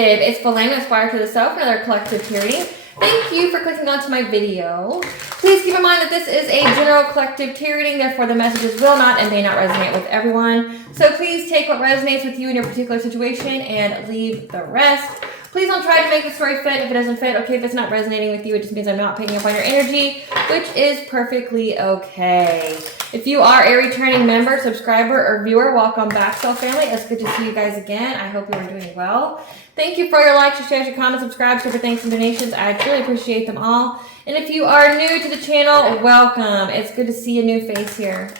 Collective. It's Belém Aspire to the Self, another collective tarotreading. Thank you for clicking onto my video. Please keep in mind that this is a general collective tarotreading, therefore the messages will not and may not resonate with everyone. So please take what resonates with you in your particular situation and leave the rest. Please don't try to make the story fit if it doesn't fit. Okay, if it's not resonating with you, it just means I'm not picking up on your energy, which is perfectly okay. If you are a returning member, subscriber, or viewer, welcome back, Soul Family. It's good to see you guys again. I hope you are doing well. Thank you for your likes, your shares, your comments, subscribes, super thanks, and donations. I truly appreciate them all. And if you are new to the channel, welcome. It's good to see a new face here.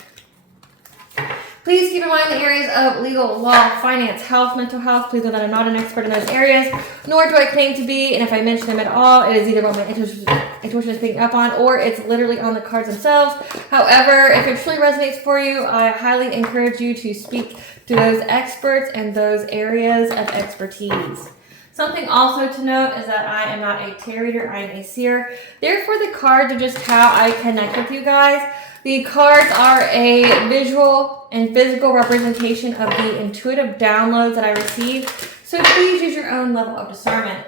Please keep in mind the areas of legal, law, finance, health, mental health. Please know that I'm not an expert in those areas, nor do I claim to be. And if I mention them at all, it is either what my intuition is picking up on, or it's literally on the cards themselves. However, if it truly resonates for you, I highly encourage you to speak to those experts and those areas of expertise. Something also to note is that I am not a tarot reader, I am a seer. Therefore, the cards are just how I connect with you guys. The cards are a visual and physical representation of the intuitive downloads that I receive. So please use your own level of discernment.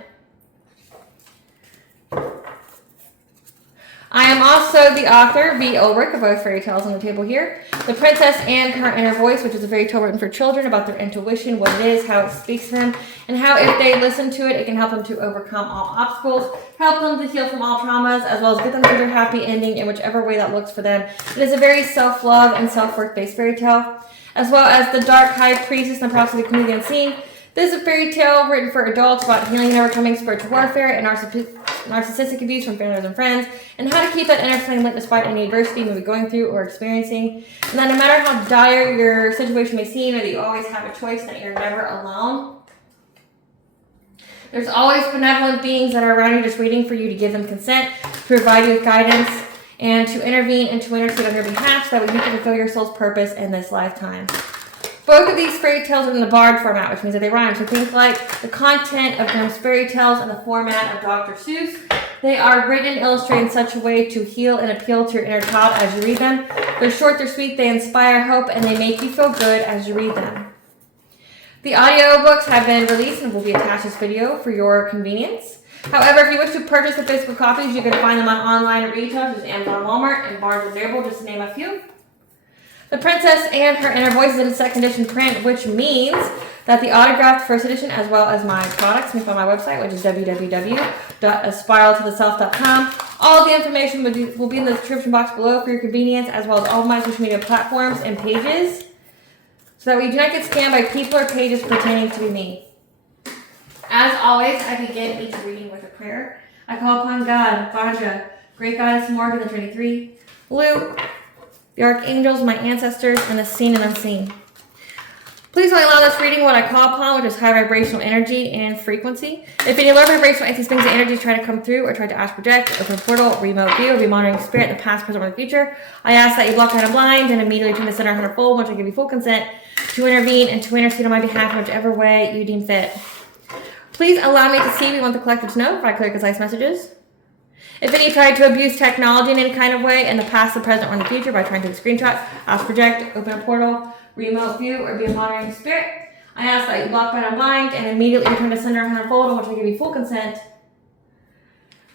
I am also the author, V. Ulrich, of both fairy tales on the table here. The Princess and Her Inner Voice, which is a fairy tale written for children about their intuition, what it is, how it speaks to them, and how if they listen to it, it can help them to overcome all obstacles, help them to heal from all traumas, as well as get them to their happy ending in whichever way that looks for them. It is a very self-love and self-worth based fairy tale, as well as The Dark High Priestess and the Prophecy of the Queen of the Unseen. This is a fairy tale written for adults about healing and overcoming spiritual warfare and narcissistic abuse from family and friends, and how to keep that inner flame lit despite any adversity you may be going through or experiencing. And that no matter how dire your situation may seem, that you always have a choice, that you're never alone. There's always benevolent beings that are around you just waiting for you to give them consent, to provide you with guidance, and to intervene and to intercede on your behalf so that way you can fulfill your soul's purpose in this lifetime. Both of these fairy tales are in the bard format, which means that they rhyme. So think like the content of Grimm's fairy tales in the format of Dr. Seuss. They are written and illustrated in such a way to heal and appeal to your inner child as you read them. They're short, they're sweet, they inspire hope, and they make you feel good as you read them. The audiobooks have been released and will be attached to this video for your convenience. However, if you wish to purchase the physical copies, you can find them on online retail, such as Amazon, Walmart, and Barnes & Noble, just to name a few. The Princess and Her Inner Voice is in second edition print, which means that the autographed first edition, as well as my products, can be found on my website, which is www.aspiraltotheself.com. All the information will be in the description box below for your convenience, as well as all of my social media platforms and pages, so that we do not get scammed by people or pages pretending to be me. As always, I begin each reading with a prayer. I call upon God, Vajra, Great Goddess Morgan, the Trinity Three, Luke, the archangels, my ancestors, and the seen and unseen. Please only allow this reading what I call upon, which is high vibrational energy and frequency. If any low vibrational entities, things, and energies try to come through or try to astral project, open a portal, remote view, or be monitoring spirit in the past, present, or the future, I ask that you block out a blind and immediately turn the center 100-fold once I give you full consent to intervene and to intercede on my behalf in whichever way you deem fit. Please allow me to see what you want the collective to know, provide clear, concise messages. If any tried to abuse technology in any kind of way in the past, the present, or in the future by trying to take a screenshot, astral project, open a portal, remote view, or be a monitoring spirit, I ask that you block by and blind and immediately return to sender 100-fold on which I give you full consent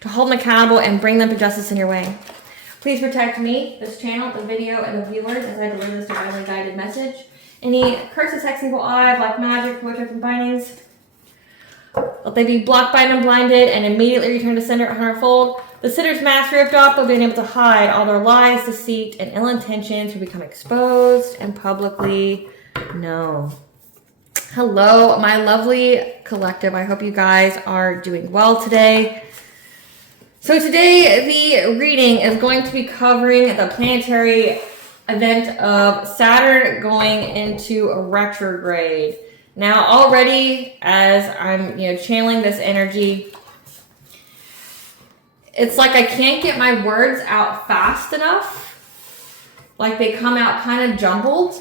to hold them accountable and bring them to justice in your way. Please protect me, this channel, the video, and the viewers as I deliver this divinely guided message. Any curses, hex, evil eye, black magic, witchcraft, and bindings, let they be blocked by and blinded and immediately return to sender 100-fold. The sitter's mask ripped off, they'll be able to hide all their lies, deceit, and ill intentions will become exposed and publicly known. Hello, my lovely collective. I hope you guys are doing well today. So today, the reading is going to be covering the planetary event of Saturn going into a retrograde. Now, already, as I'm channeling this energy, it's like I can't get my words out fast enough. Like they come out kind of jumbled.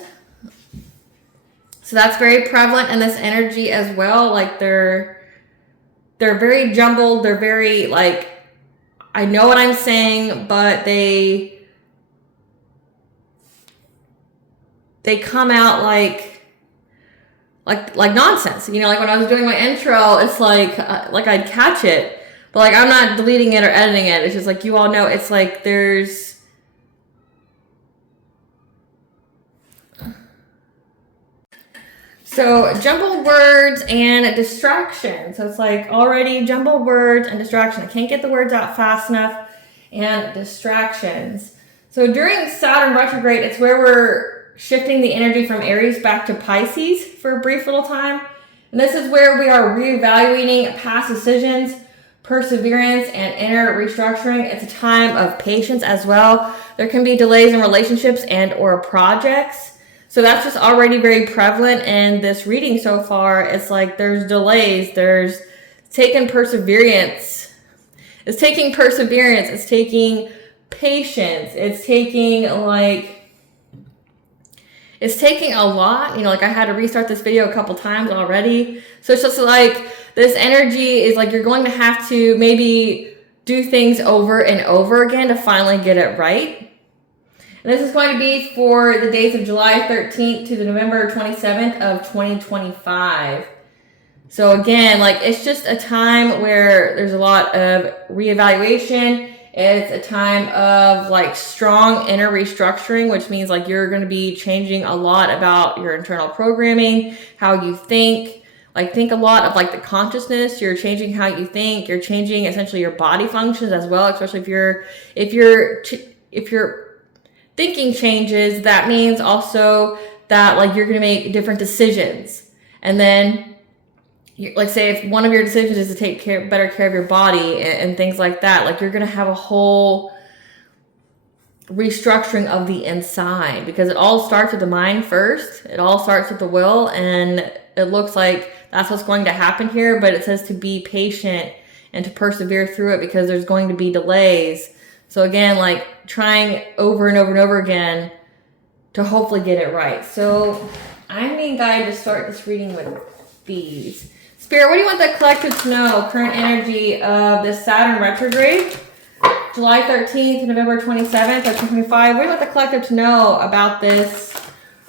So that's very prevalent in this energy as well. Like they're very jumbled. They're very like, I know what I'm saying, but they come out like like nonsense. You know, like when I was doing my intro, it's like I'd catch it, but like I'm not deleting it or editing it. It's just like, you all know, it's like there's so jumbled words and distraction. So it's like already jumbled words and distraction. I can't get the words out fast enough, and distractions. So during Saturn retrograde, it's where we're shifting the energy from Aries back to Pisces for a brief little time. And this is where we are reevaluating past decisions, perseverance, and inner restructuring. It's a time of patience as well. There can be delays in relationships and or projects. So that's just already very prevalent in this reading so far. It's like there's delays, there's taking perseverance. It's taking perseverance, it's taking patience, it's taking a lot. You know, like I had to restart this video a couple times already. So it's just like this energy is like you're going to have to maybe do things over and over again to finally get it right. And this is going to be for the dates of July 13th to the November 27th of 2025. So again, like it's just a time where there's a lot of reevaluation. It's a time of like strong inner restructuring, which means like you're going to be changing a lot about your internal programming, how you think. Like think a lot of like the consciousness. You're changing how you think. You're changing essentially your body functions as well, especially if your thinking changes. That means also that like you're going to make different decisions. And then like say if one of your decisions is to take better care of your body and things like that, like you're going to have a whole restructuring of the inside, because it all starts with the mind first. It all starts with the will, and it looks like that's what's going to happen here. But it says to be patient and to persevere through it, because there's going to be delays. So again, like trying over and over and over again to hopefully get it right. So I'm being guided to start this reading with these. Spirit, what do you want the collective to know? Current energy of this Saturn retrograde, July 13th to November 27th of 2025. What do you want the collective to know about this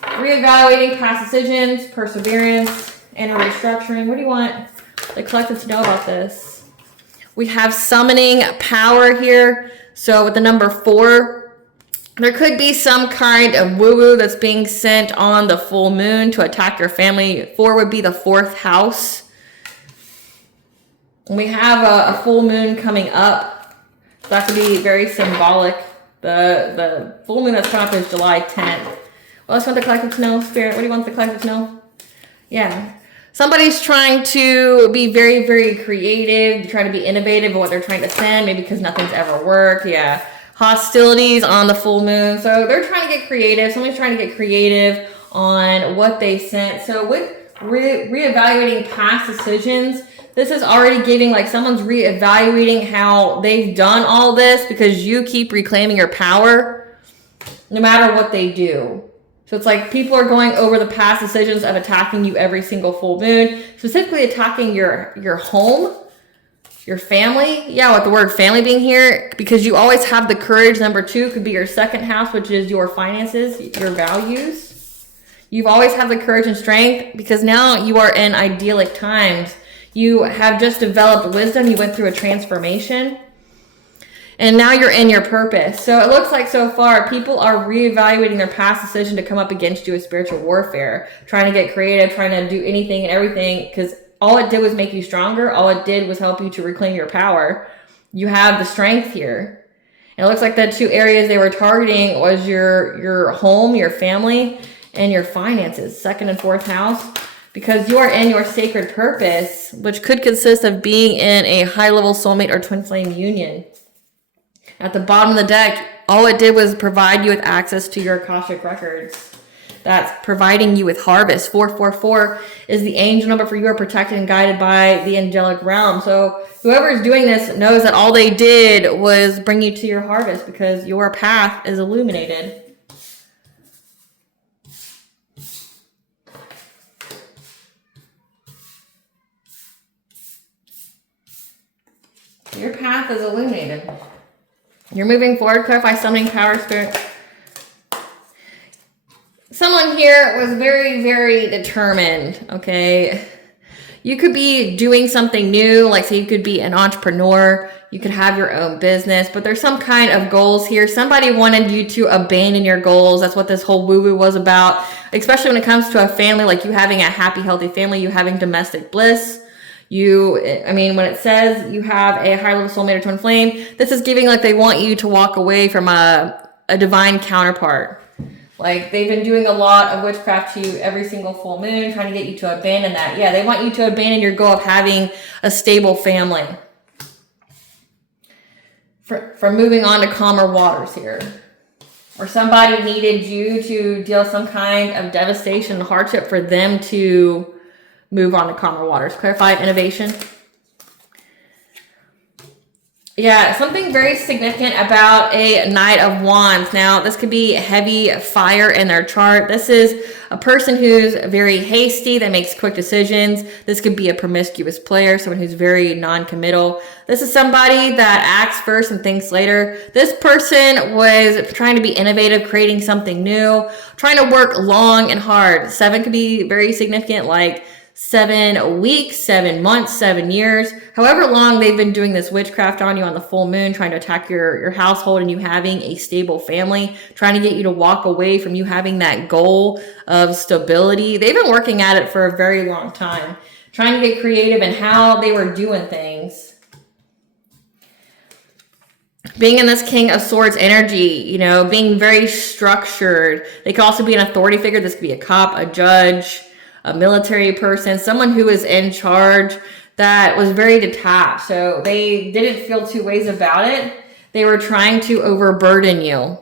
reevaluating past decisions, perseverance, and restructuring? What do you want the collective to know about this? We have summoning power here. So with the number 4, there could be some kind of woo-woo that's being sent on the full moon to attack your family. 4 would be the 4th house. We have a full moon coming up. So that could be very symbolic. The full moon that's coming up is July 10th. What else do you want the collective to know, Spirit? What do you want the collective to know? Yeah. Somebody's trying to be very, very creative, trying to be innovative in what they're trying to send, maybe because nothing's ever worked. Yeah. Hostilities on the full moon. So they're trying to get creative. Somebody's trying to get creative on what they sent. So with reevaluating past decisions, this is already giving like someone's reevaluating how they've done all this, because you keep reclaiming your power no matter what they do. So it's like people are going over the past decisions of attacking you every single full moon, specifically attacking your home, your family. Yeah, with the word family being here, because you always have the courage. Number 2 could be your 2nd house, which is your finances, your values. You've always had the courage and strength, because now you are in idyllic times. You have just developed wisdom. You went through a transformation. And now you're in your purpose. So it looks like so far people are reevaluating their past decision to come up against you with spiritual warfare, trying to get creative, trying to do anything and everything, because all it did was make you stronger. All it did was help you to reclaim your power. You have the strength here. And it looks like the 2 areas they were targeting was your home, your family, and your finances, 2nd and 4th house. Because you are in your sacred purpose, which could consist of being in a high-level soulmate or twin flame union. At the bottom of the deck, all it did was provide you with access to your Akashic records. That's providing you with harvest. 444 is the angel number for you are protected and guided by the angelic realm. So whoever is doing this knows that all they did was bring you to your harvest, because your path is illuminated. Your path is illuminated. You're moving forward. Clarify summoning power, Spirit. Someone here was very, very determined, okay? You could be doing something new, like say you could be an entrepreneur, you could have your own business, but there's some kind of goals here. Somebody wanted you to abandon your goals. That's what this whole woo-woo was about, especially when it comes to a family, like you having a happy, healthy family, you having domestic bliss. When it says you have a high level soulmate or twin flame, this is giving like they want you to walk away from a divine counterpart. Like they've been doing a lot of witchcraft to you every single full moon, trying to get you to abandon that. Yeah, they want you to abandon your goal of having a stable family. For moving on to calmer waters here. Or somebody needed you to deal with some kind of devastation and hardship for them to move on to calmer waters. Clarify innovation. Yeah, something very significant about a Knight of Wands. Now, this could be heavy fire in their chart. This is a person who's very hasty, that makes quick decisions. This could be a promiscuous player, someone who's very non-committal. This is somebody that acts first and thinks later. This person was trying to be innovative, creating something new, trying to work long and hard. 7 could be very significant, like 7 weeks, 7 months, 7 years, however long they've been doing this witchcraft on you on the full moon, trying to attack your household and you having a stable family, trying to get you to walk away from you having that goal of stability. They've been working at it for a very long time, trying to get creative in how they were doing things. Being in this King of Swords energy, being very structured. They could also be an authority figure. This could be a cop, a judge, a military person, someone who is in charge that was very detached. So they didn't feel two ways about it. They were trying to overburden you.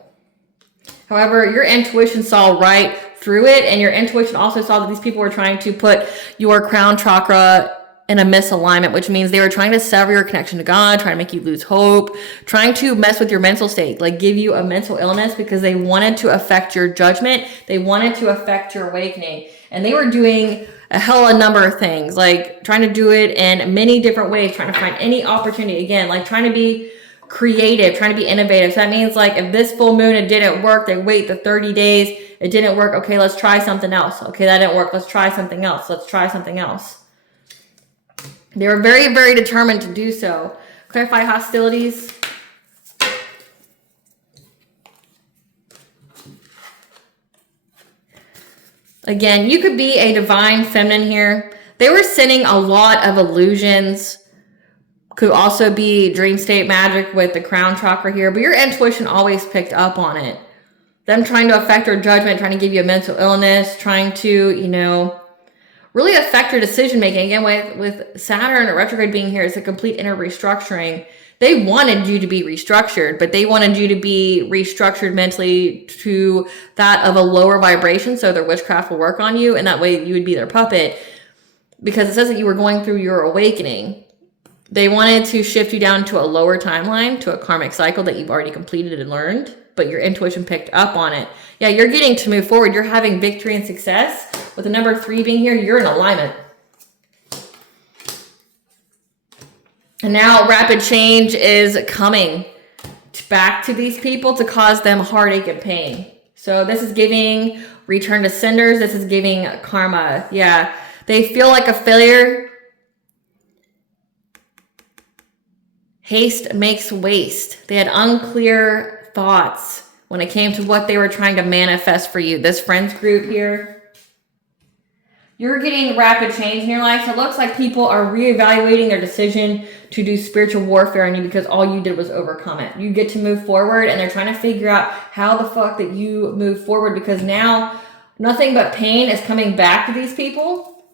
However, your intuition saw right through it, and your intuition also saw that these people were trying to put your crown chakra in a misalignment, which means they were trying to sever your connection to God, trying to make you lose hope, trying to mess with your mental state, like give you a mental illness because they wanted to affect your judgment. They wanted to affect your awakening. And they were doing a hell of a number of things, like trying to do it in many different ways, trying to find any opportunity. Again, like trying to be creative, trying to be innovative. So that means like if this full moon, it didn't work, they wait the 30 days, it didn't work. Okay, let's try something else. Okay, that didn't work. Let's try something else. Let's try something else. They were very, very determined to do so. Clarify hostilities. Again, you could be a divine feminine here. They were sending a lot of illusions. Could also be dream state magic with the crown chakra here, but your intuition always picked up on it. Them trying to affect your judgment, trying to give you a mental illness, trying to, really affect your decision making. Again, with Saturn retrograde being here, it's a complete inner restructuring. They wanted you to be restructured, but they wanted you to be restructured mentally to that of a lower vibration, so their witchcraft will work on you, and that way you would be their puppet. Because it says that you were going through your awakening. They wanted to shift you down to a lower timeline, to a karmic cycle that you've already completed and learned, but your intuition picked up on it. Yeah, you're getting to move forward. You're having victory and success. With the number 3 being here, you're in alignment. And now rapid change is coming back to these people to cause them heartache and pain. So this is giving return to senders. This is giving karma. Yeah, they feel like a failure. Haste makes waste. They had unclear thoughts when it came to what they were trying to manifest for you. This friends group here. You're getting rapid change in your life. So it looks like people are reevaluating their decision to do spiritual warfare on you because all you did was overcome it. You get to move forward, and they're trying to figure out how the fuck that you move forward, because now nothing but pain is coming back to these people.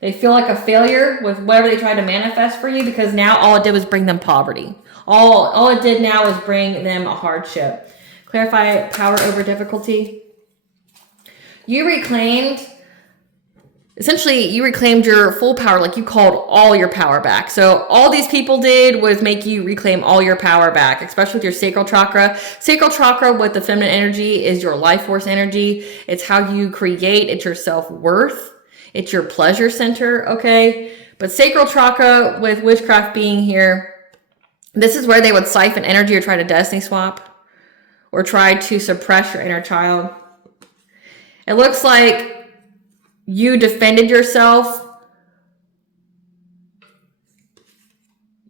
They feel like a failure with whatever they tried to manifest for you, because now all it did was bring them poverty. All it did now is bring them a hardship. Clarify power over difficulty. Essentially, you reclaimed your full power, like you called all your power back. So all these people did was make you reclaim all your power back, especially with your sacral chakra. Sacral chakra with the feminine energy is your life force energy. It's how you create. It's your self-worth. It's your pleasure center, okay? But sacral chakra with witchcraft being here, this is where they would siphon energy or try to destiny swap or try to suppress your inner child. It looks like you defended yourself.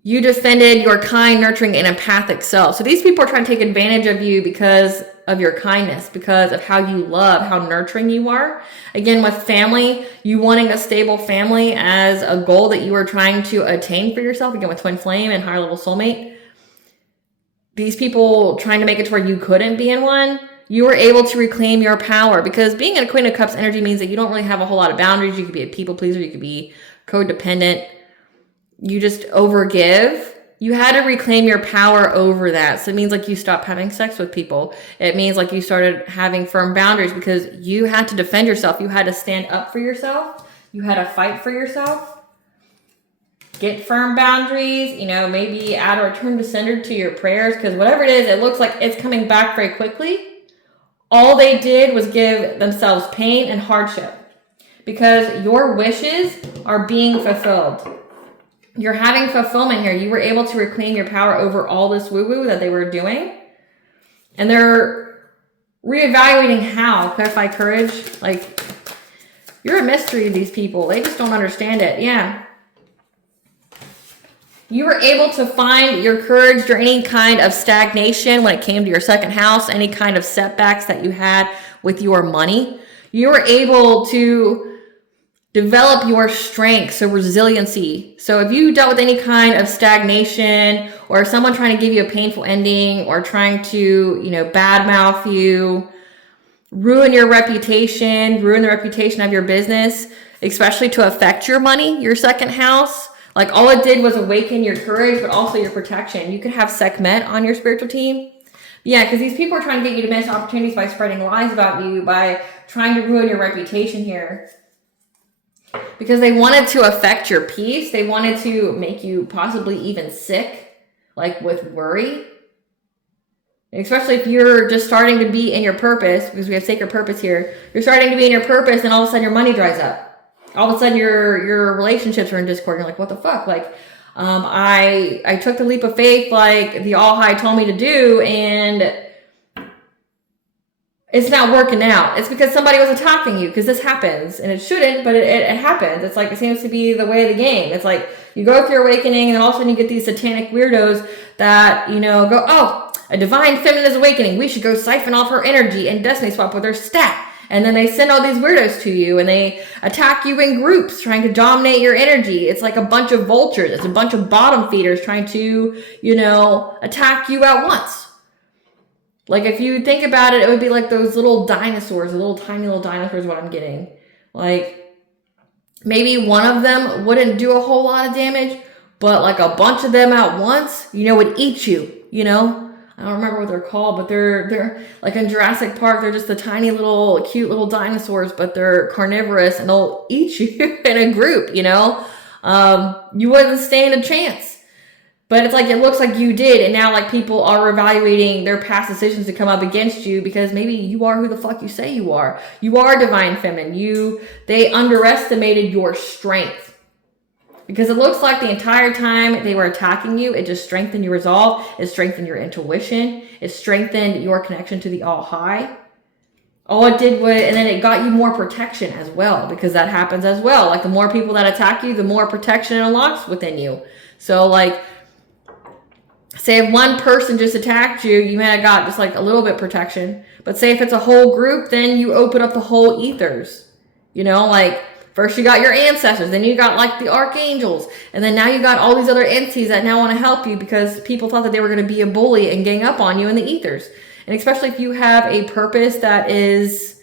You defended your kind, nurturing, and empathic self. So these people are trying to take advantage of you because of your kindness, because of how you love, how nurturing you are. Again, with family, you wanting a stable family as a goal that you are trying to attain for yourself. Again, with twin flame and higher level soulmate. These people trying to make it to where you couldn't be in one, you were able to reclaim your power, because being in a Queen of Cups energy means that you don't really have a whole lot of boundaries. You could be a people pleaser. You could be codependent. You just overgive. You had to reclaim your power over that. So it means like you stopped having sex with people. It means like you started having firm boundaries because you had to defend yourself. You had to stand up for yourself. You had to fight for yourself. Get firm boundaries, maybe add or return to sender to your prayers, because whatever it is, it looks like it's coming back very quickly. All they did was give themselves pain and hardship because your wishes are being fulfilled. You're having fulfillment here. You were able to reclaim your power over all this woo-woo that they were doing. And they're reevaluating how. Clarify courage. Like, you're a mystery to these people. They just don't understand it. Yeah. You were able to find your courage during any kind of stagnation when it came to your second house, any kind of setbacks that you had with your money. You were able to develop your strength, so resiliency. So if you dealt with any kind of stagnation or someone trying to give you a painful ending or trying to, badmouth you, ruin your reputation, ruin the reputation of your business, especially to affect your money, your second house, like all it did was awaken your courage, but also your protection. You could have Sekhmet on your spiritual team. Yeah, because these people are trying to get you to miss opportunities by spreading lies about you, by trying to ruin your reputation here. Because they wanted to affect your peace. They wanted to make you possibly even sick, like with worry. Especially if you're just starting to be in your purpose, because we have sacred purpose here. You're starting to be in your purpose and all of a sudden your money dries up. All of a sudden your relationships are in discord. You're like, what the fuck? Like, I took the leap of faith like the All High told me to do, and it's not working out. It's because somebody was attacking you, because this happens, and it shouldn't, but it happens. It's like, it seems to be the way of the game. It's like you go through awakening, and then all of a sudden you get these satanic weirdos that, go, oh, a divine feminine is awakening. We should go siphon off her energy and destiny swap with her stat. And then they send all these weirdos to you, and they attack you in groups trying to dominate your energy. It's like a bunch of vultures. It's a bunch of bottom feeders trying to, attack you at once. Like, if you think about it, it would be like those little dinosaurs, tiny little dinosaurs, what I'm getting. Like, maybe one of them wouldn't do a whole lot of damage, but like a bunch of them at once, would eat you, I don't remember what they're called, but they're like in Jurassic Park, they're just the tiny little, cute little dinosaurs, but they're carnivorous and they'll eat you in a group, you wouldn't stand a chance. But it's like, it looks like you did. And now like people are evaluating their past decisions to come up against you because maybe you are who the fuck you say you are. You are divine feminine. They underestimated your strength. Because it looks like the entire time they were attacking you, it just strengthened your resolve. It strengthened your intuition. It strengthened your connection to the All High. All it did was, and then it got you more protection as well, because that happens as well. Like the more people that attack you, the more protection it unlocks within you. So like, say if one person just attacked you, you may have got just like a little bit protection. But say if it's a whole group, then you open up the whole ethers. Like, first you got your ancestors, then you got like the archangels, and then now you got all these other entities that now want to help you because people thought that they were going to be a bully and gang up on you in the ethers. And especially if you have a purpose that is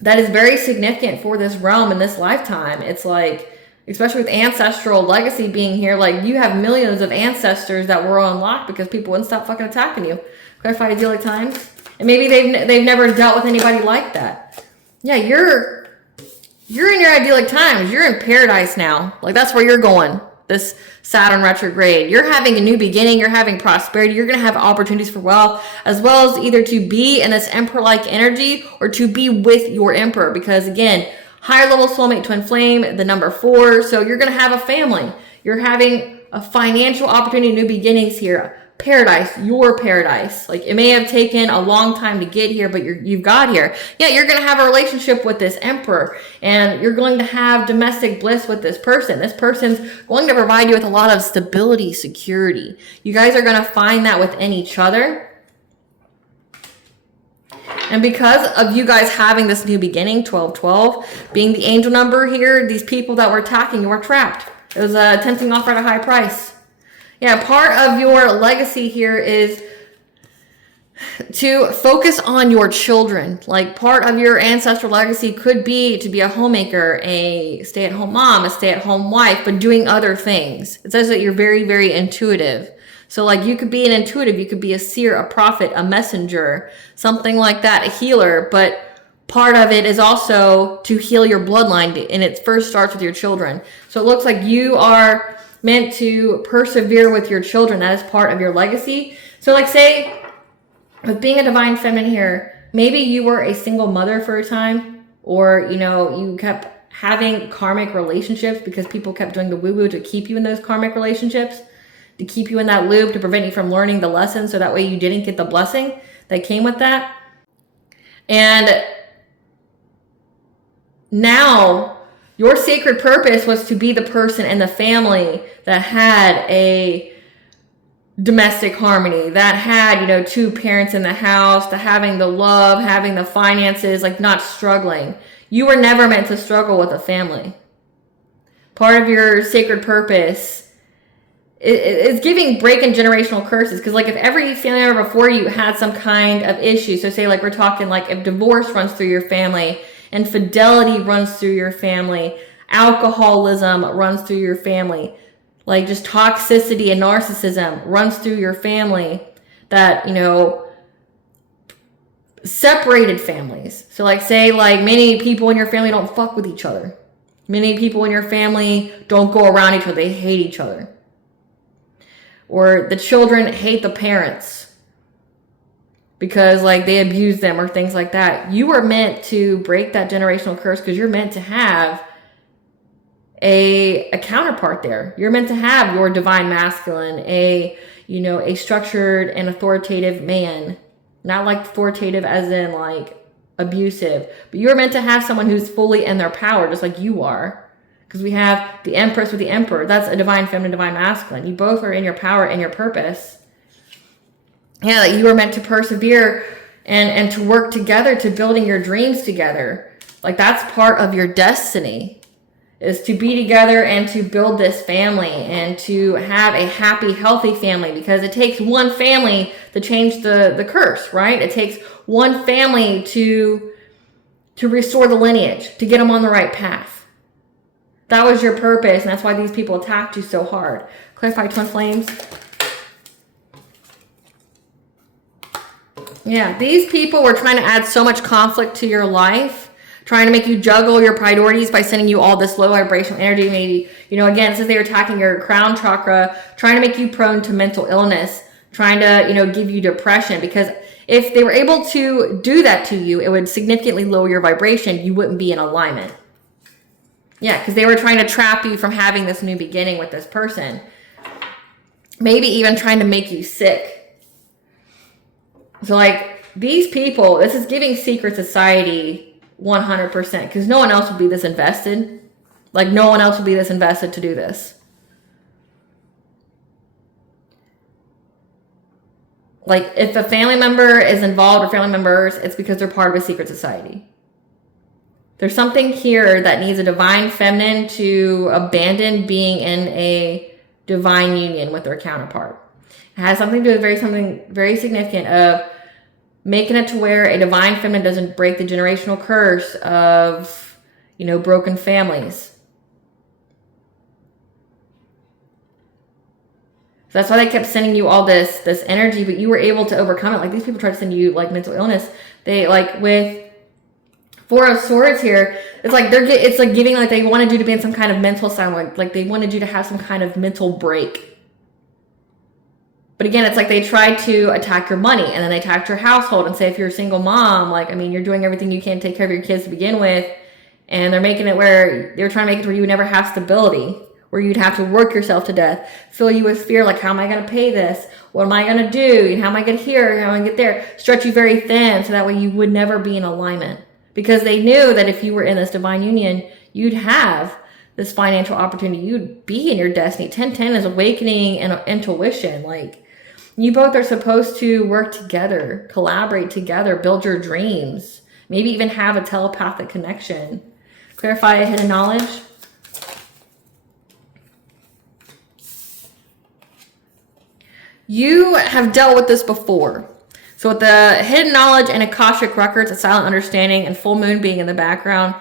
very significant for this realm in this lifetime. It's like, especially with ancestral legacy being here, like you have millions of ancestors that were unlocked because people wouldn't stop fucking attacking you. Clarify idyllic times. And maybe they've never dealt with anybody like that. Yeah, you're in your idyllic times. You're in paradise now. Like that's where you're going. This Saturn retrograde. You're having a new beginning. You're having prosperity. You're going to have opportunities for wealth, as well as either to be in this emperor-like energy or to be with your emperor. Because again, higher level soulmate twin flame, the number 4. So you're going to have a family. You're having a financial opportunity, new beginnings here. paradise, your paradise. Like it may have taken a long time to get here, but you've got here. Yeah, you're going to have a relationship with this emperor, and you're going to have domestic bliss with this person. This person's going to provide you with a lot of stability, security. You guys are going to find that within each other. And because of you guys having this new beginning, 1212, being the angel number here, these people that were attacking you were trapped. It was a tempting offer at a high price. Yeah, part of your legacy here is to focus on your children. Like part of your ancestral legacy could be to be a homemaker, a stay-at-home mom, a stay-at-home wife, but doing other things. It says that you're very, very intuitive. So like you could be an intuitive, you could be a seer, a prophet, a messenger, something like that, a healer. But part of it is also to heal your bloodline, and it first starts with your children. So it looks like you are meant to persevere with your children. That is part of your legacy. So like say, with being a divine feminine here, maybe you were a single mother for a time, or you kept having karmic relationships because people kept doing the woo-woo to keep you in those karmic relationships, to keep you in that loop, to prevent you from learning the lesson, so that way you didn't get the blessing that came with that. And now your sacred purpose was to be the person in the family that had a domestic harmony, that had, two parents in the house, to having the love, having the finances, like not struggling. You were never meant to struggle with a family. Part of your sacred purpose is giving breaking generational curses. Because like if every family member before you had some kind of issue, so say like we're talking like if divorce runs through your family, infidelity runs through your family, alcoholism runs through your family, like just toxicity and narcissism runs through your family, that, separated families. So like say like many people in your family don't fuck with each other. Many people in your family don't go around each other. They hate each other. Or the children hate the parents because like they abuse them or things like that. You were meant to break that generational curse because you're meant to have a counterpart there. You're meant to have your divine masculine, a structured and authoritative man. Not like authoritative as in like abusive, but you're meant to have someone who's fully in their power, just like you are. Because we have the Empress with the Emperor. That's a divine feminine, divine masculine. You both are in your power and your purpose. Yeah, like you were meant to persevere and to work together to building your dreams together. Like that's part of your destiny, is to be together and to build this family and to have a happy, healthy family, because it takes one family to change the curse, right? It takes one family to restore the lineage, to get them on the right path. That was your purpose, and that's why these people attacked you so hard. Clarify, twin flames. Yeah, these people were trying to add so much conflict to your life, trying to make you juggle your priorities by sending you all this low vibrational energy. Maybe, again, since they were attacking your crown chakra, trying to make you prone to mental illness, trying to, give you depression. Because if they were able to do that to you, it would significantly lower your vibration. You wouldn't be in alignment. Yeah, because they were trying to trap you from having this new beginning with this person. Maybe even trying to make you sick. So like these people, this is giving secret society 100%, because no one else would be this invested. Like no one else would be this invested to do this. Like if a family member is involved or family members, it's because they're part of a secret society. There's something here that needs a divine feminine to abandon being in a divine union with their counterpart. It has something to do with something very significant of making it to where a divine feminine doesn't break the generational curse of, broken families. So that's why they kept sending you all this energy, but you were able to overcome it. Like these people tried to send you like mental illness. They like with Four of Swords here, it's like giving, like they wanted you to be in some kind of mental asylum, like they wanted you to have some kind of mental break. But again, it's like they tried to attack your money, and then they attacked your household and say if you're a single mom, you're doing everything you can to take care of your kids to begin with, and they're making it where they're trying to make it where you never have stability, where you'd have to work yourself to death, fill you with fear, like, how am I going to pay this? What am I going to do? How am I going to get here? How am I going to get there? Stretch you very thin, so that way you would never be in alignment. Because they knew that if you were in this divine union, you'd have this financial opportunity. You'd be in your destiny. 1010 is awakening and intuition. Like, you both are supposed to work together, collaborate together, build your dreams, maybe even have a telepathic connection. Clarify hidden knowledge. You have dealt with this before. So with the hidden knowledge and Akashic records, a silent understanding, and full moon being in the background,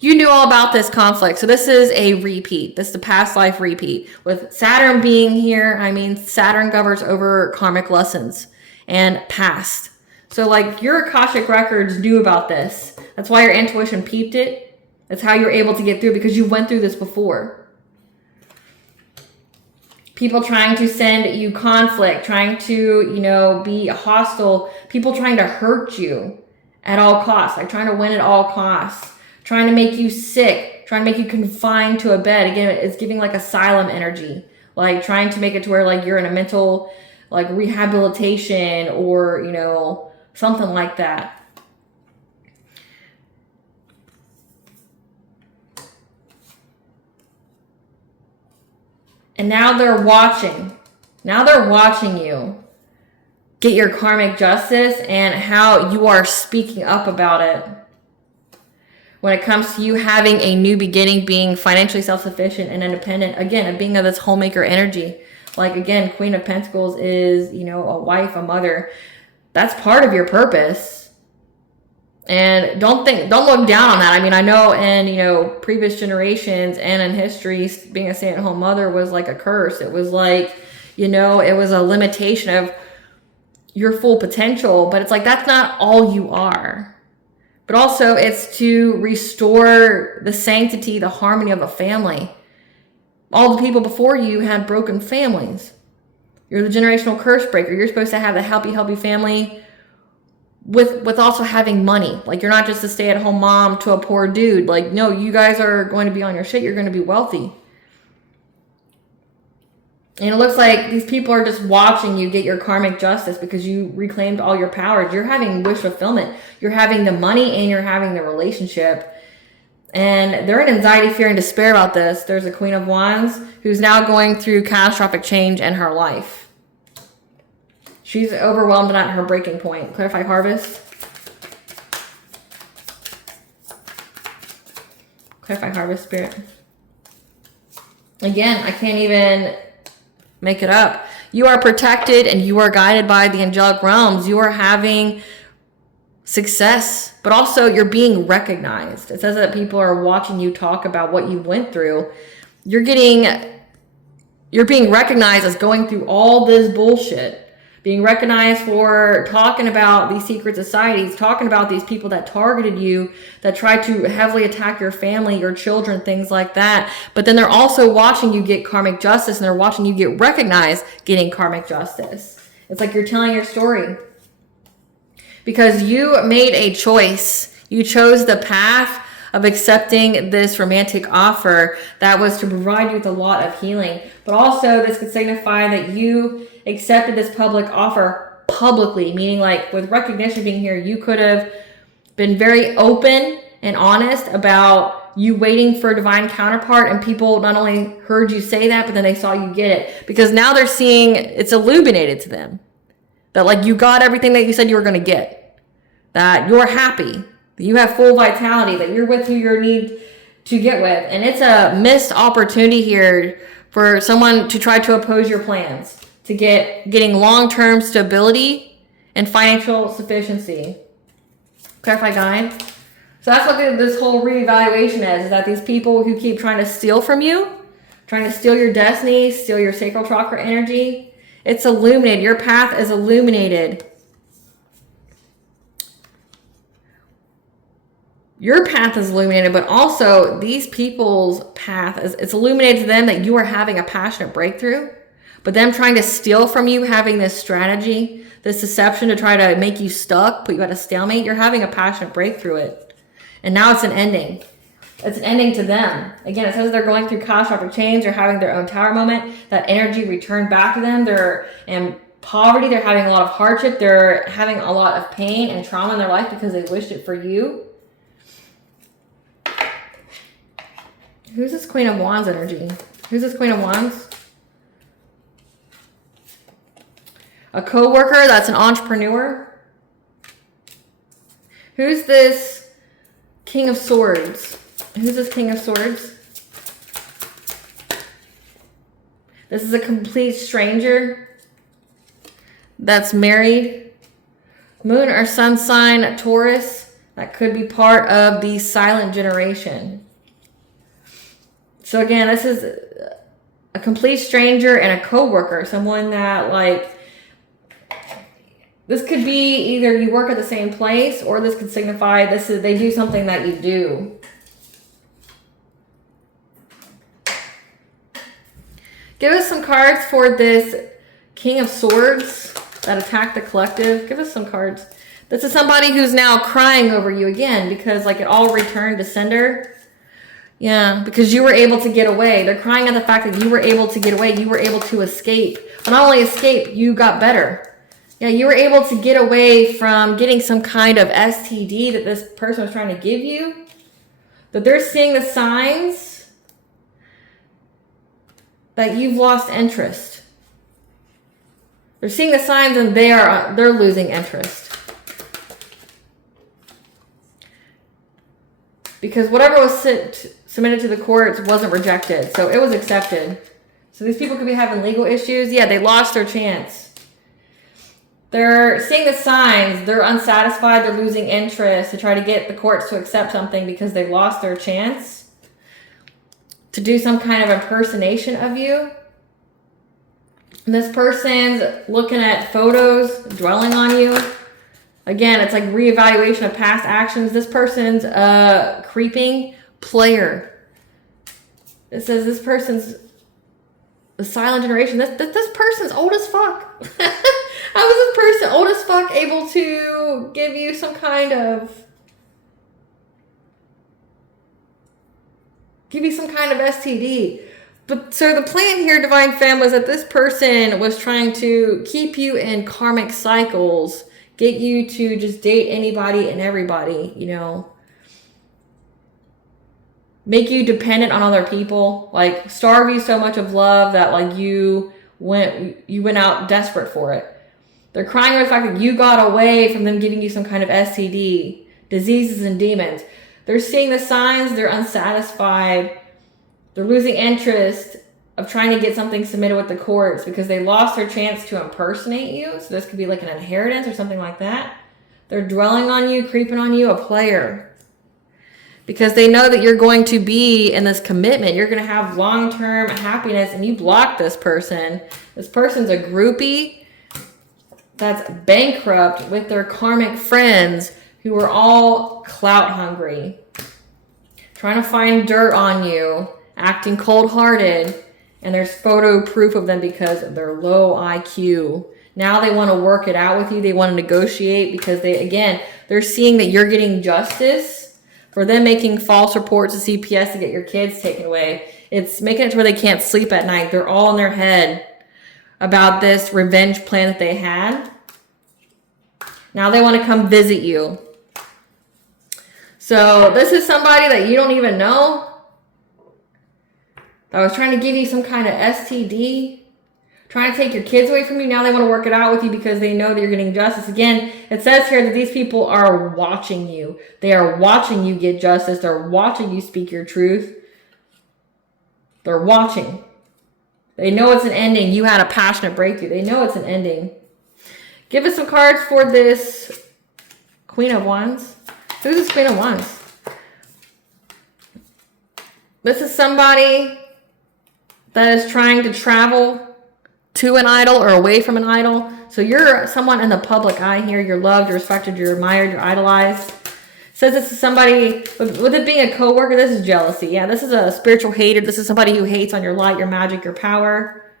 you knew all about this conflict. So this is a repeat. This is the past life repeat. With Saturn being here, I mean, Saturn governs over karmic lessons and past. So like, your Akashic records knew about this. That's why your intuition peeped it. That's how you're able to get through, because you went through this before. People trying to send you conflict, trying to, be hostile, people trying to hurt you at all costs, like trying to win at all costs, trying to make you sick, trying to make you confined to a bed. Again, it's giving like asylum energy, like trying to make it to where like you're in a mental like rehabilitation or, something like that. And now they're watching. Now they're watching you get your karmic justice and how you are speaking up about it. When it comes to you having a new beginning, being financially self-sufficient and independent. Again, a being of this homemaker energy. Like, again, Queen of Pentacles is, a wife, a mother. That's part of your purpose. And don't look down on that. I mean, I know in, previous generations and in history, being a stay-at-home mother was like a curse. It was like, it was a limitation of your full potential. But it's like, that's not all you are. But also, it's to restore the sanctity, the harmony of a family. All the people before you had broken families. You're the generational curse breaker. You're supposed to have the healthy family with also having money. Like, you're not just a stay-at-home mom to a poor dude. Like, no, you guys are going to be on your shit. You're going to be wealthy. And it looks like these people are just watching you get your karmic justice because you reclaimed all your powers. You're having wish fulfillment. You're having the money and you're having the relationship. And they're in anxiety, fear, and despair about this. There's a Queen of Wands who's now going through catastrophic change in her life. She's overwhelmed and at her breaking point. Clarify harvest. Clarify harvest, Spirit. Again, I can't even make it up. You are protected and you are guided by the angelic realms. You are having success, but also you're being recognized. It says that people are watching you talk about what you went through. You're being recognized as going through all this bullshit. Being recognized for talking about these secret societies, talking about these people that targeted you, that tried to heavily attack your family, your children, things like that. But then they're also watching you get karmic justice, and they're watching you get recognized getting karmic justice. It's like you're telling your story. Because you made a choice. You chose the path of accepting this romantic offer that was to provide you with a lot of healing. But also this could signify that you accepted this public offer publicly, meaning like with recognition being here, you could have been very open and honest about you waiting for a divine counterpart, and people not only heard you say that, but then they saw you get it. Because now they're seeing it's illuminated to them that like you got everything that you said you were going to get, that you're happy, that you have full vitality, that you're with who you need to get with. And it's a missed opportunity here for someone to try to oppose your plans, to getting long-term stability and financial sufficiency. Clarify guide. So that's what this whole reevaluation is that these people who keep trying to steal from you, trying to steal your destiny, steal your sacral chakra energy, it's illuminated. Your path is illuminated. Your path is illuminated, but also these people's path it's illuminated to them that you are having a passionate breakthrough, but them trying to steal from you, having this strategy, this deception to try to make you stuck, put you at a stalemate. You're having a passionate breakthrough it. And now it's an ending. It's an ending to them. Again, it says they're going through catastrophic change. They're having their own tower moment. That energy returned back to them. They're in poverty. They're having a lot of hardship. They're having a lot of pain and trauma in their life because they wished it for you. Who's this Queen of Wands energy? Who's this Queen of Wands? A co-worker that's an entrepreneur. Who's this King of Swords? Who's this King of Swords? This is a complete stranger that's married. Moon or sun sign Taurus. That could be part of the silent generation. So again, this is a complete stranger and a co-worker. Someone that like, this could be either you work at the same place, or this could signify they do something that you do. Give us some cards for this King of Swords that attacked the collective. Give us some cards. This is somebody who's now crying over you again because like it all returned to sender. Yeah, because you were able to get away. They're crying at the fact that you were able to get away. You were able to escape. But not only escape, you got better. Yeah, you were able to get away from getting some kind of STD that this person was trying to give you. But they're seeing the signs that you've lost interest. They're seeing the signs and they're losing interest. Because whatever was submitted to the courts wasn't rejected. So it was accepted. So these people could be having legal issues. Yeah, they lost their chance. They're seeing the signs. They're unsatisfied. They're losing interest to try to get the courts to accept something because they've lost their chance to do some kind of impersonation of you. And this person's looking at photos, dwelling on you. Again, it's like reevaluation of past actions. This person's a creeping player. It says this person's the silent generation. This person's old as fuck. How is this person old as fuck able to give you some kind of STD? But so the plan here, Divine Femme, was that this person was trying to keep you in karmic cycles, get you to just date anybody and everybody, you know, make you dependent on other people, like starve you so much of love that like you went out desperate for it. They're crying over the fact that you got away from them giving you some kind of STD, diseases and demons. They're seeing the signs. They're unsatisfied. They're losing interest of trying to get something submitted with the courts because they lost their chance to impersonate you. So this could be like an inheritance or something like that. They're dwelling on you, creeping on you, a player. Because they know that you're going to be in this commitment. You're going to have long-term happiness and you block this person. This person's a groupie that's bankrupt with their karmic friends who are all clout hungry, trying to find dirt on you, acting cold-hearted, and there's photo proof of them because they're low IQ. Now they want to work it out with you. They want to negotiate because they're seeing that you're getting justice for them making false reports to CPS to get your kids taken away. It's making it to where they can't sleep at night. They're all in their head about this revenge plan that they had. Now they want to come visit you. So this is somebody that you don't even know that was trying to give you some kind of STD, trying to take your kids away from you. Now they want to work it out with you because they know that you're getting justice. Again, it says here that these people are watching you. They are watching you get justice. They're watching you speak your truth. They're watching. They know it's an ending. You had a passionate breakthrough. They know it's an ending. Give us some cards for this Queen of Wands. Who's this Queen of Wands? This is somebody that is trying to travel to an idol or away from an idol. So you're someone in the public eye here. You're loved, you're respected, you're admired, you're idolized. Says this is somebody, with it being a co-worker, this is jealousy. Yeah, this is a spiritual hater. This is somebody who hates on your light, your magic, your power.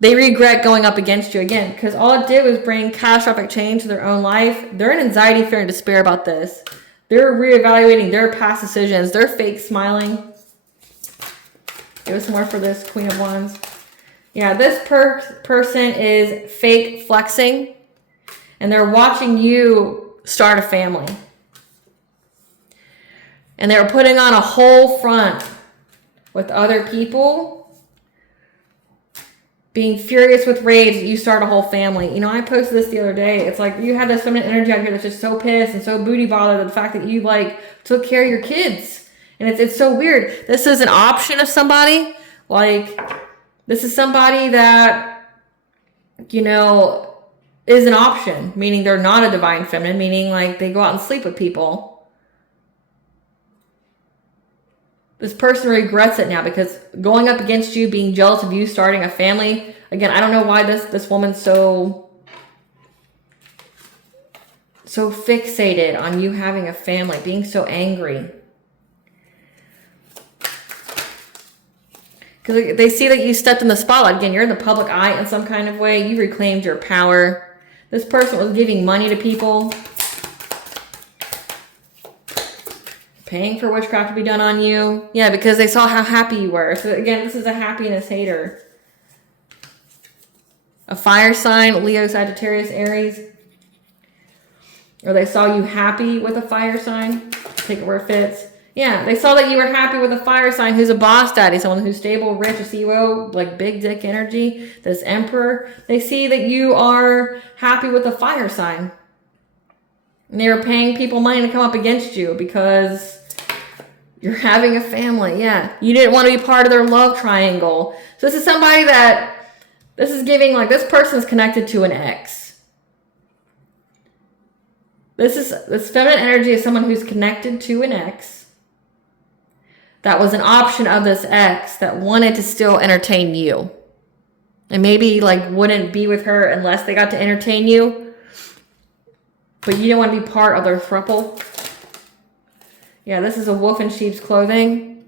They regret going up against you again because all it did was bring catastrophic change to their own life. They're in anxiety, fear, and despair about this. They're reevaluating their past decisions. They're fake smiling. Give us more for this Queen of Wands. Yeah, this person is fake flexing, and they're watching you start a family. And they're putting on a whole front with other people, being furious with rage that you start a whole family. You know, I posted this the other day. It's like you had this feminine energy out here that's just so pissed and so booty bothered at the fact that you like took care of your kids. And it's so weird. This is an option of somebody. Like, this is somebody that, you know, is an option, meaning they're not a divine feminine, meaning like they go out and sleep with people. This person regrets it now because going up against you, being jealous of you starting a family. Again, I don't know why this woman's so fixated on you having a family, being so angry. Because they see that you stepped in the spotlight. Again, you're in the public eye in some kind of way. You reclaimed your power. This person was giving money to people, paying for witchcraft to be done on you. Yeah, because they saw how happy you were. So again, this is a happiness hater. A fire sign, Leo, Sagittarius, Aries. Or they saw you happy with a fire sign. Take it where it fits. Yeah, they saw that you were happy with a fire sign who's a boss daddy, someone who's stable, rich, a CEO, like big dick energy, this emperor. They see that you are happy with a fire sign. And they were paying people money to come up against you because you're having a family. Yeah. You didn't want to be part of their love triangle. So this is somebody that, this is giving, like, this person is connected to an ex. This feminine energy is someone who's connected to an ex. That was an option of this ex that wanted to still entertain you. And maybe, like, wouldn't be with her unless they got to entertain you. But you didn't want to be part of their throuple. Yeah, this is a wolf in sheep's clothing.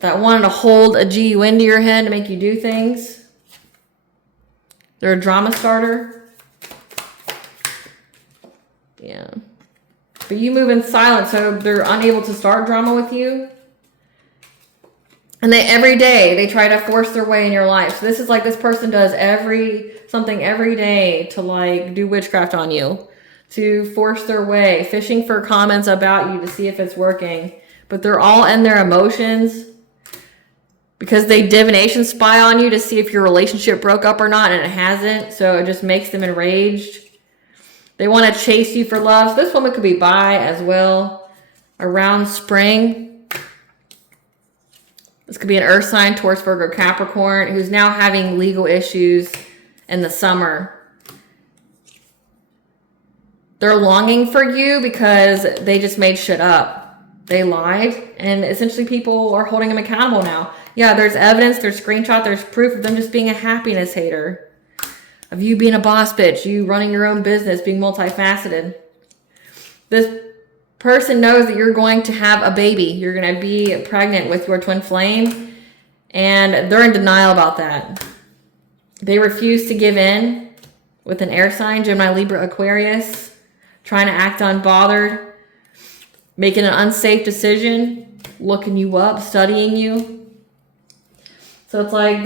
That wanted to hold a GUN to your head to make you do things. They're a drama starter. Yeah. But you move in silence, so they're unable to start drama with you. And every day, they try to force their way in your life. So this is like this person does something every day to like do witchcraft on you. To force their way, fishing for comments about you to see if it's working. But they're all in their emotions because they divination spy on you to see if your relationship broke up or not, and it hasn't. So it just makes them enraged. They want to chase you for love. So this woman could be bi as well around spring. This could be an earth sign, Taurus, Virgo, Capricorn, who's now having legal issues in the summer. They're longing for you because they just made shit up. They lied, and essentially people are holding them accountable now. Yeah, there's evidence, there's screenshot, there's proof of them just being a happiness hater. Of you being a boss bitch, you running your own business, being multifaceted. This person knows that you're going to have a baby. You're going to be pregnant with your twin flame, and they're in denial about that. They refuse to give in with an air sign, Gemini, Libra, Aquarius, trying to act unbothered, making an unsafe decision, looking you up, studying you. So it's like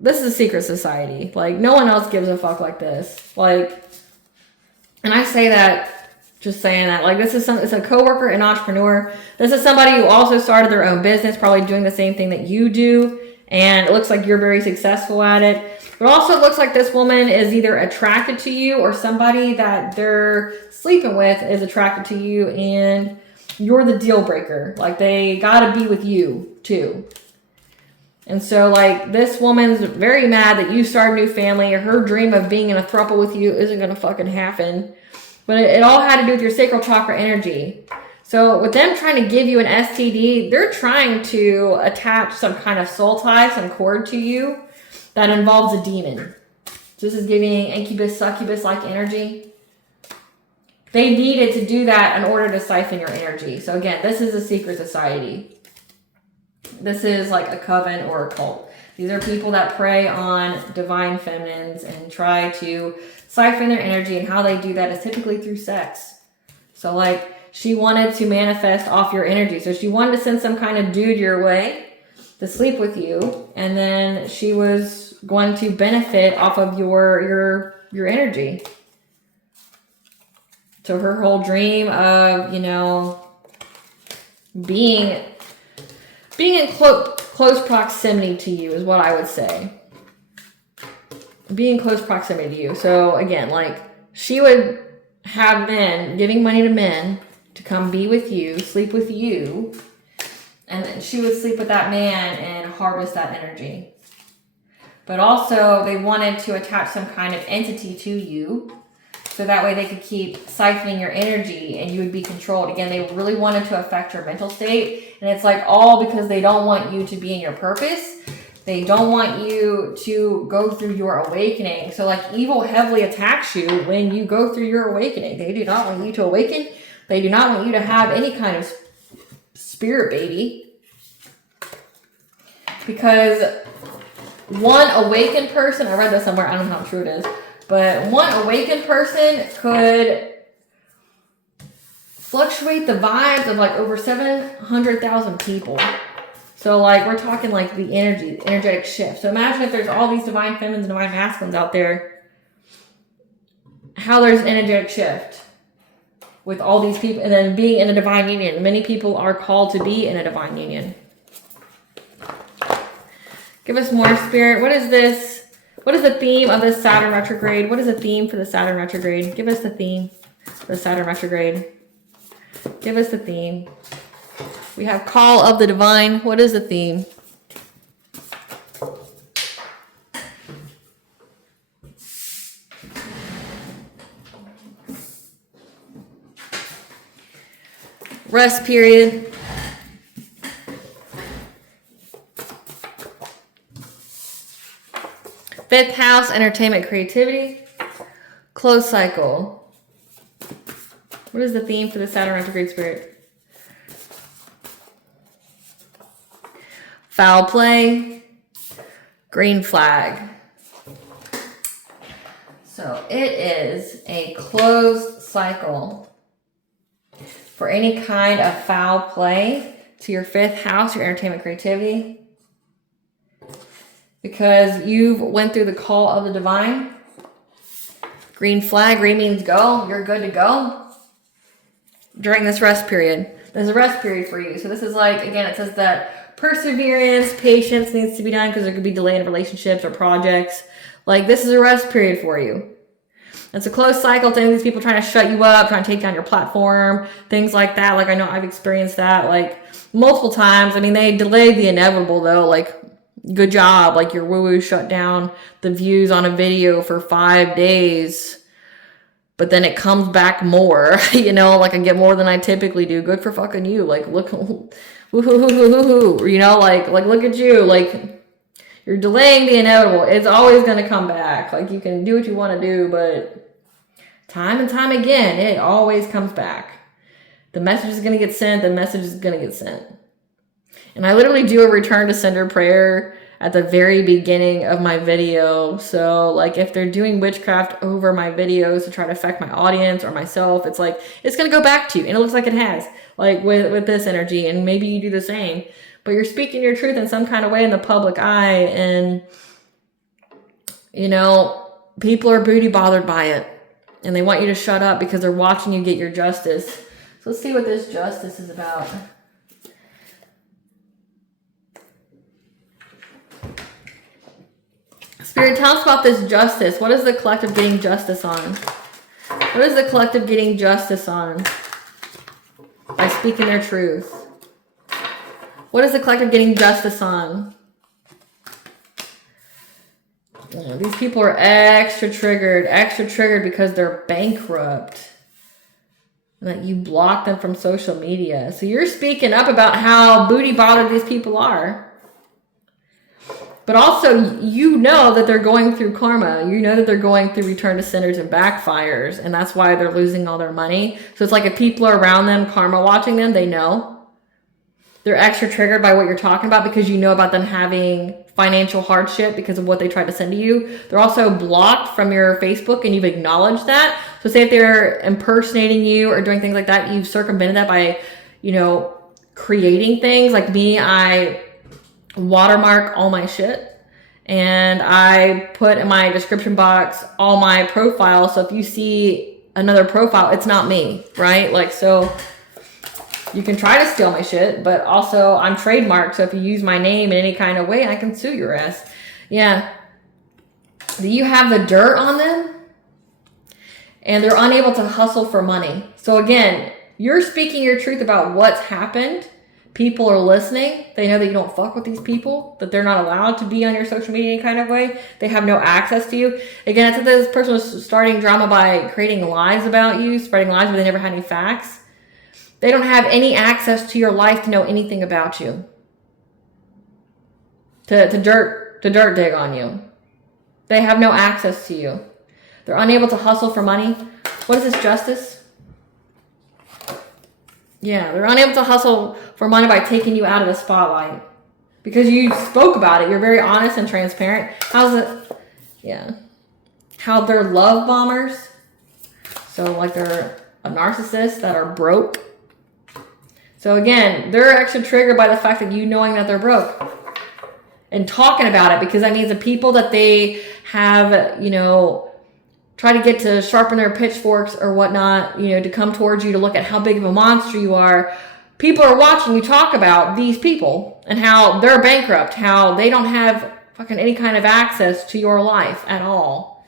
this is a secret society. Like, no one else gives a fuck like this. Like, and I say that, just saying that. Like, it's a coworker, an entrepreneur. This is somebody who also started their own business, probably doing the same thing that you do. And it looks like you're very successful at it. But also it looks like this woman is either attracted to you or somebody that they're sleeping with is attracted to you and you're the deal breaker. Like, they gotta be with you too. And so, like, this woman's very mad that you start a new family. Her dream of being in a throuple with you isn't going to fucking happen. But it all had to do with your sacral chakra energy. So, with them trying to give you an STD, they're trying to attach some kind of soul tie, some cord to you that involves a demon. So this is giving incubus, succubus-like energy. They needed to do that in order to siphon your energy. So, again, this is a secret society. This is like a coven or a cult. These are people that prey on divine feminines and try to siphon their energy, and how they do that is typically through sex. So like she wanted to manifest off your energy. So she wanted to send some kind of dude your way to sleep with you, and then she was going to benefit off of your energy. So her whole dream of, you know, being in close proximity to you is what I would say. Be in close proximity to you. So again, like she would have men giving money to men to come be with you, sleep with you, and then she would sleep with that man and harvest that energy. But also they wanted to attach some kind of entity to you, so that way they could keep siphoning your energy and you would be controlled. Again, they really wanted to affect your mental state. And it's like all because they don't want you to be in your purpose. They don't want you to go through your awakening. So like evil heavily attacks you when you go through your awakening. They do not want you to awaken. They do not want you to have any kind of spirit baby. Because one awakened person, I read this somewhere, I don't know how true it is, but one awakened person could fluctuate the vibes of like over 700,000 people. So like we're talking like the energetic shift. So imagine if there's all these divine feminines and divine masculines out there, how there's an energetic shift with all these people, and then being in a divine union. Many people are called to be in a divine union. Give us more, Spirit. What is this? What is the theme of this Saturn retrograde? What is the theme for the Saturn retrograde? Give us the theme for the Saturn retrograde. Give us the theme. We have call of the divine. What is the theme? Rest period. Fifth house, entertainment, creativity. Close cycle. What is the theme for the Saturn retrograde, Spirit? Foul play. Green flag. So it is a closed cycle for any kind of foul play to your fifth house, your entertainment, creativity. Because you've went through the call of the divine. Green flag, green means go. You're good to go during this rest period. There's a rest period for you. So this is like, again, it says that perseverance, patience needs to be done because there could be delay in relationships or projects. Like this is a rest period for you. It's a closed cycle to any of these people trying to shut you up, trying to take down your platform, things like that. Like I know I've experienced that like multiple times. I mean, they delayed the inevitable though. Like, good job. Like your woo-woo shut down the views on a video for 5 days, but then it comes back more, you know, like I get more than I typically do. Good for fucking you. Like, look, woo-hoo-hoo-hoo-hoo, you know, like look at you. Like you're delaying the inevitable. It's always going to come back. Like you can do what you want to do, but time and time again, it always comes back. The message is going to get sent. The message is going to get sent. And I literally do a return to sender prayer at the very beginning of my video. So like if they're doing witchcraft over my videos to try to affect my audience or myself, it's like, it's going to go back to you. And it looks like it has, like with this energy. And maybe you do the same, but you're speaking your truth in some kind of way in the public eye. And, you know, people are booty bothered by it. And they want you to shut up because they're watching you get your justice. So let's see what this justice is about. Spirit, tell us about this justice. What is the collective getting justice on? What is the collective getting justice on? By speaking their truth. What is the collective getting justice on? These people are extra triggered because they're bankrupt. That you block them from social media. So you're speaking up about how booty bothered these people are. But also, you know that they're going through karma. You know that they're going through return to senders and backfires. And that's why they're losing all their money. So it's like if people are around them, karma watching them, they know. They're extra triggered by what you're talking about because you know about them having financial hardship because of what they tried to send to you. They're also blocked from your Facebook, and you've acknowledged that. So say if they're impersonating you or doing things like that, you've circumvented that by, you know, creating things. Like me, I watermark all my shit, and I put in my description box all my profiles. So if you see another profile, it's not me, right? Like, so you can try to steal my shit, but also I'm trademarked. So if you use my name in any kind of way, I can sue your ass. Yeah. Do you have the dirt on them? And they're unable to hustle for money. So again, you're speaking your truth about what's happened. People are listening. They know that you don't fuck with these people, that they're not allowed to be on your social media any kind of way. They have no access to you. Again, it's that this person was starting drama by creating lies about you, spreading lies, but they never had any facts. They don't have any access to your life to know anything about you. To dirt dig on you. They have no access to you. They're unable to hustle for money. What is this, justice? Yeah, they're unable to hustle for money by taking you out of the spotlight. Because you spoke about it. You're very honest and transparent. How's it? Yeah. How they're love bombers. So like they're a narcissist that are broke. So again, they're actually triggered by the fact that you knowing that they're broke and talking about it, because that means the people that they have, you know, try to get to sharpen their pitchforks or whatnot, you know, to come towards you to look at how big of a monster you are. People are watching you talk about these people and how they're bankrupt, how they don't have fucking any kind of access to your life at all.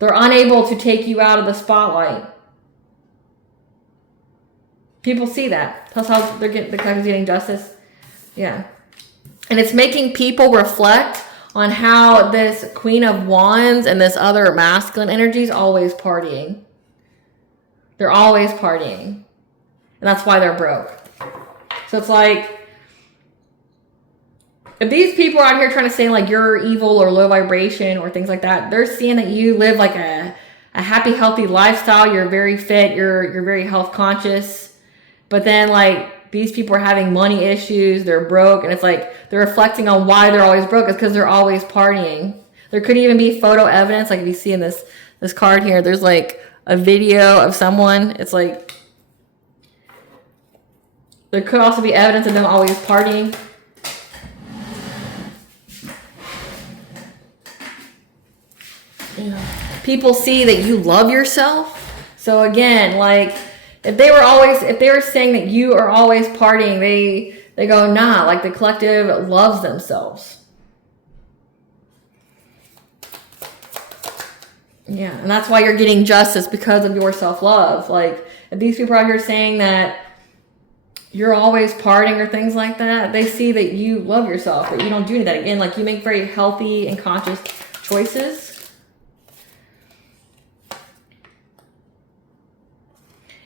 They're unable to take you out of the spotlight. People see that. That's how the collective's getting justice. Yeah. And it's making people reflect on how this Queen of Wands and this other masculine energy is always partying. They're always partying. And that's why they're broke. So it's like, if these people are out here trying to say like you're evil or low vibration or things like that, they're seeing that you live like a happy, healthy lifestyle. You're very fit. You're very health conscious. But then, like, these people are having money issues. They're broke. And it's like they're reflecting on why they're always broke. It's because they're always partying. There could even be photo evidence. Like, if you see in this card here, there's, like, a video of someone. It's like there could also be evidence of them always partying. Yeah. People see that you love yourself. So, again, like, if they were saying that you are always partying, they go, nah, like the collective loves themselves. Yeah, and that's why you're getting justice, because of your self-love. Like, if these people are out here saying that you're always partying or things like that, they see that you love yourself, that you don't do any of that. Again, like you make very healthy and conscious choices.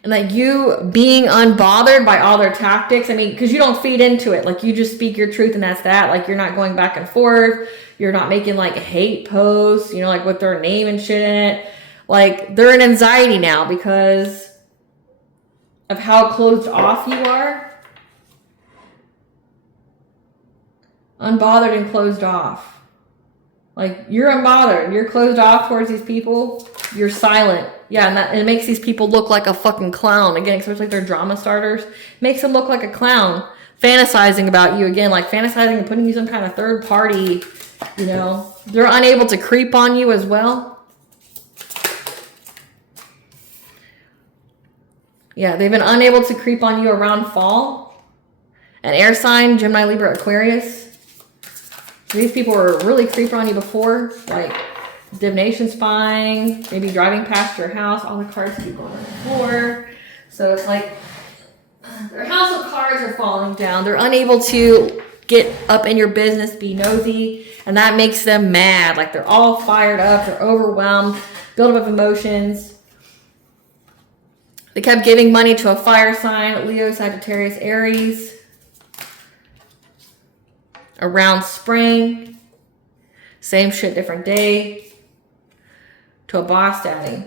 And that you being unbothered by all their tactics, I mean, because you don't feed into it. Like, you just speak your truth and that's that. Like, you're not going back and forth. You're not making, like, hate posts, you know, like with their name and shit in it. Like, they're in anxiety now because of how closed off you are. Unbothered and closed off. Like, you're unbothered. You're closed off towards these people. You're silent. Yeah, and it makes these people look like a fucking clown. Again, especially like they're drama starters. Makes them look like a clown. Fantasizing about you. Again, like fantasizing and putting you some kind of third party, you know. They're unable to creep on you as well. Yeah, they've been unable to creep on you around fall. An air sign, Gemini, Libra, Aquarius. So these people were really creeping on you before, like divination spying, maybe driving past your house. All the cards keep going on the floor. So it's like their house of cards are falling down. They're unable to get up in your business, be nosy, and that makes them mad. Like they're all fired up, they're overwhelmed, buildup of emotions. They kept giving money to a fire sign, Leo, Sagittarius, Aries. Around spring, same shit, different day, to a boss daddy.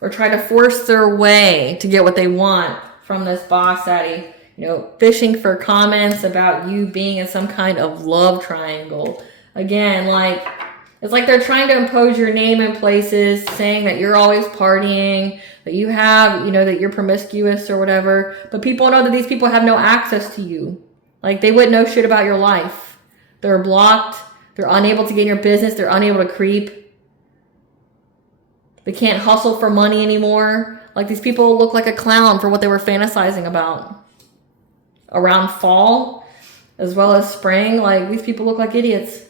Or try to force their way to get what they want from this boss daddy. You fishing for comments about you being in some kind of love triangle. Again, like, it's like they're trying to impose your name in places, saying that you're always partying, that you have, that you're promiscuous or whatever. But people know that these people have no access to you. Like, they wouldn't know shit about your life. They're blocked. They're unable to get in your business. They're unable to creep. They can't hustle for money anymore. Like, these people look like a clown for what they were fantasizing about. Around fall, as well as spring, like, these people look like idiots.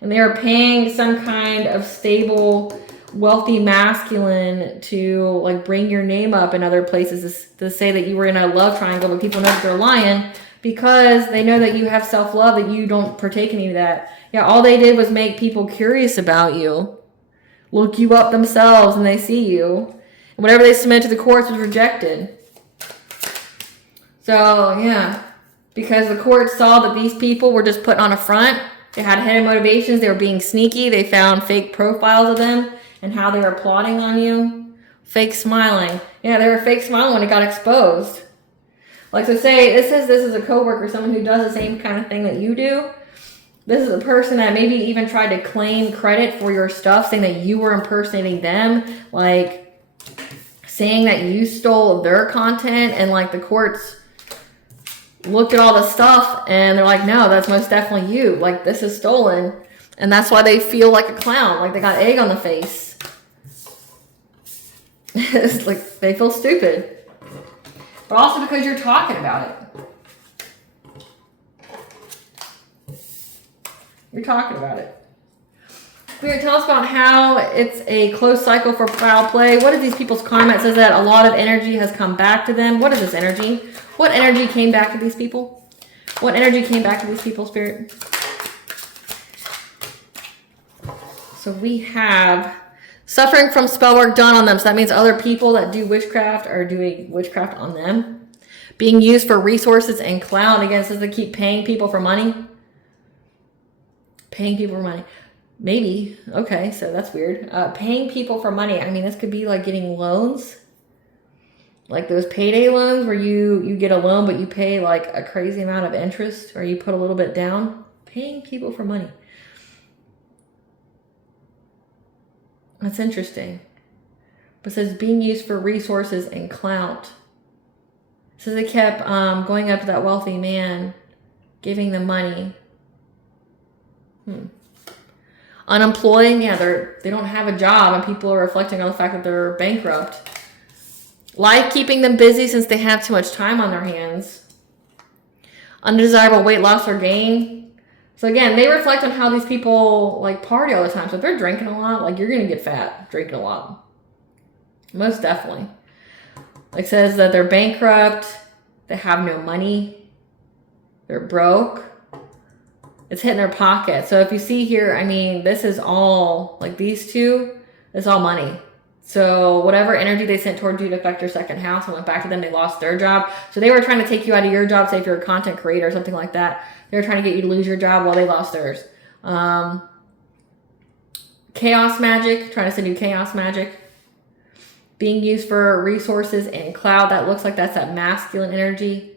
And they are paying some kind of stable, wealthy masculine to, like, bring your name up in other places to say that you were in a love triangle, but people know that they're lying because they know that you have self-love, that you don't partake in any of that. Yeah, all they did was make people curious about you, look you up themselves, and they see you. And whatever they submitted to the courts was rejected. So, yeah, because the court saw that these people were just putting on a front. They had hidden motivations. They were being sneaky. They found fake profiles of them and how they were plotting on you. Fake smiling. Yeah, they were fake smiling when it got exposed. Like, so say this is a coworker, someone who does the same kind of thing that you do. This is a person that maybe even tried to claim credit for your stuff, saying that you were impersonating them, like saying that you stole their content, and like the courts looked at all the stuff and they're like, no, that's most definitely you. Like, this is stolen. And that's why they feel like a clown, like they got egg on the face. It's like they feel stupid. But also because you're talking about it. You're talking about it. Spirit, tell us about how it's a close cycle for foul play. What is these people's karma? It says that a lot of energy has come back to them. What is this energy? What energy came back to these people? What energy came back to these people, Spirit? So we have suffering from spell work done on them. So that means other people that do witchcraft are doing witchcraft on them. Being used for resources and clout. Again, it says they keep paying people for money. Paying people for money. Maybe. Okay, so that's weird. Paying people for money. I mean, this could be like getting loans. Like those payday loans where you get a loan, but you pay like a crazy amount of interest, or you put a little bit down. Paying people for money. That's interesting. But it says being used for resources and clout. It says they kept going up to that wealthy man, giving them money. Unemployed, yeah, they don't have a job, and people are reflecting on the fact that they're bankrupt. Life keeping them busy since they have too much time on their hands. Undesirable weight loss or gain. So again, they reflect on how these people like party all the time. So if they're drinking a lot, like you're gonna get fat drinking a lot. Most definitely. It says that they're bankrupt, they have no money, they're broke. It's hitting their pocket. So if you see here, I mean, this is all like these two, it's all money. So whatever energy they sent towards you to affect your second house and went back to them, they lost their job. So they were trying to take you out of your job, say if you're a content creator or something like that. They were trying to get you to lose your job while they lost theirs. Chaos magic, trying to send you chaos magic. Being used for resources and cloud. That looks like that's that masculine energy.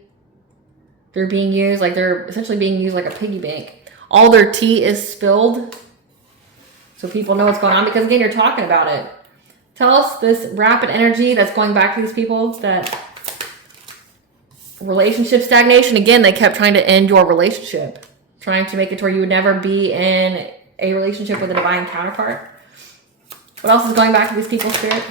They're being used, like they're essentially being used like a piggy bank. All their tea is spilled. So people know what's going on because again, you're talking about it. Tell us this rapid energy that's going back to these people, that relationship stagnation. Again, they kept trying to end your relationship, trying to make it to where you would never be in a relationship with a divine counterpart. What else is going back to these people's spirit?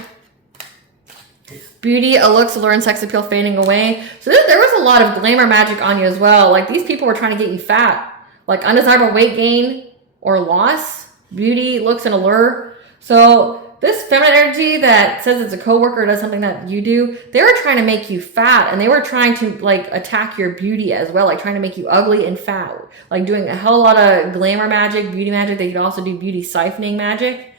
Beauty, looks, allure, and sex appeal fading away. So there was a lot of glamour magic on you as well. Like these people were trying to get you fat, like undesirable weight gain or loss, beauty, looks, and allure. So this feminine energy that says it's a coworker, does something that you do, they were trying to make you fat, and they were trying to like attack your beauty as well, like trying to make you ugly and fat, like doing a hell lot of glamour magic, beauty magic. They could also do beauty siphoning magic.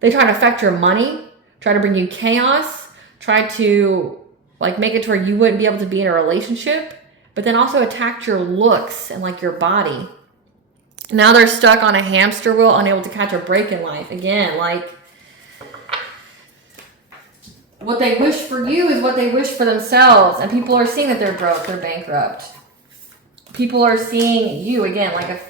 They try to affect your money, try to bring you chaos, try to like make it to where you wouldn't be able to be in a relationship, but then also attack your looks and like your body. Now they're stuck on a hamster wheel, unable to catch a break in life. Again, like what they wish for you is what they wish for themselves. And people are seeing that they're broke, they're bankrupt. People are seeing you, again, like if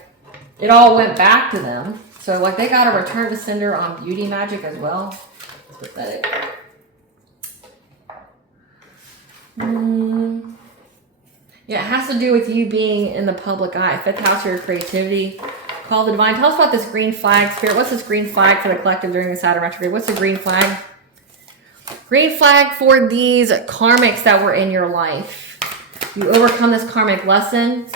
it all went back to them. So like they got a return to sender on beauty magic as well. It's pathetic. Yeah, it has to do with you being in the public eye. Fifth house, your creativity. Call the divine. Tell us about this green flag, Spirit. What's this green flag for the collective during the Saturn retrograde? What's the green flag? Green flag for these karmics that were in your life. You overcome this karmic lesson.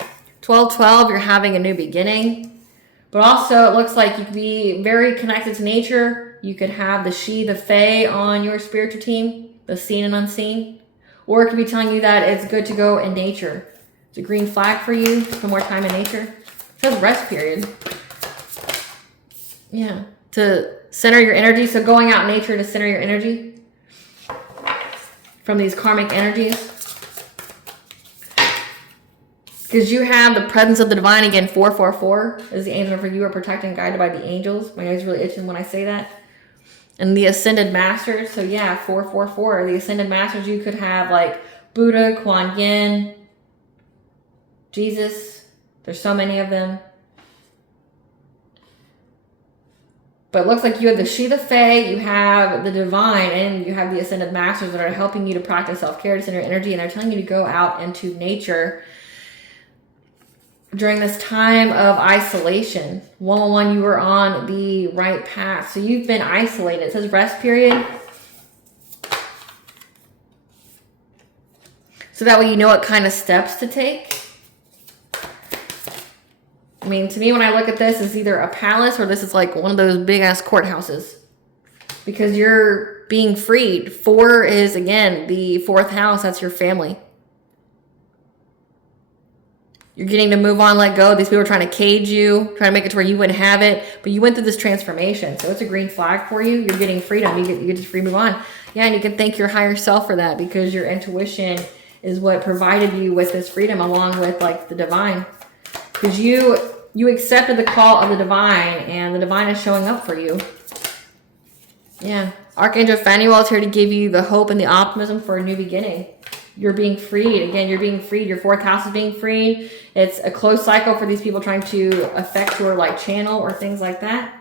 12-12, you're having a new beginning. But also, it looks like you could be very connected to nature. You could have the she, the fae on your spiritual team, the seen and unseen. Or it could be telling you that it's good to go in nature. It's a green flag for you. Spend more time in nature. It says rest period. Yeah. To center your energy. So going out in nature to center your energy from these karmic energies. Because you have the presence of the divine. Again, 444 is the angel for you are protected and guided by the angels. My nose is really itching when I say that. And the ascended masters. So yeah, 444. The ascended masters, you could have like Buddha, Kuan Yin, Jesus. There's so many of them. But it looks like you have the She, the Fae, you have the divine, and you have the ascended masters that are helping you to practice self-care, to center your energy, and they're telling you to go out into nature during this time of isolation. One-on-one, you were on the right path. So you've been isolated. It says rest period. So that way you know what kind of steps to take. I mean, to me, when I look at this, it's either a palace or this is like one of those big-ass courthouses. Because you're being freed. 4 is, again, the 4th house. That's your family. You're getting to move on, let go. These people are trying to cage you, trying to make it to where you wouldn't have it. But you went through this transformation. So it's a green flag for you. You're getting freedom. You get to free move on. Yeah, and you can thank your higher self for that because your intuition is what provided you with this freedom along with like the divine. Because you accepted the call of the divine and the divine is showing up for you. Yeah. Archangel Phanuel is here to give you the hope and the optimism for a new beginning. You're being freed. Again, you're being freed. Your 4th house is being freed. It's a closed cycle for these people trying to affect your like channel or things like that.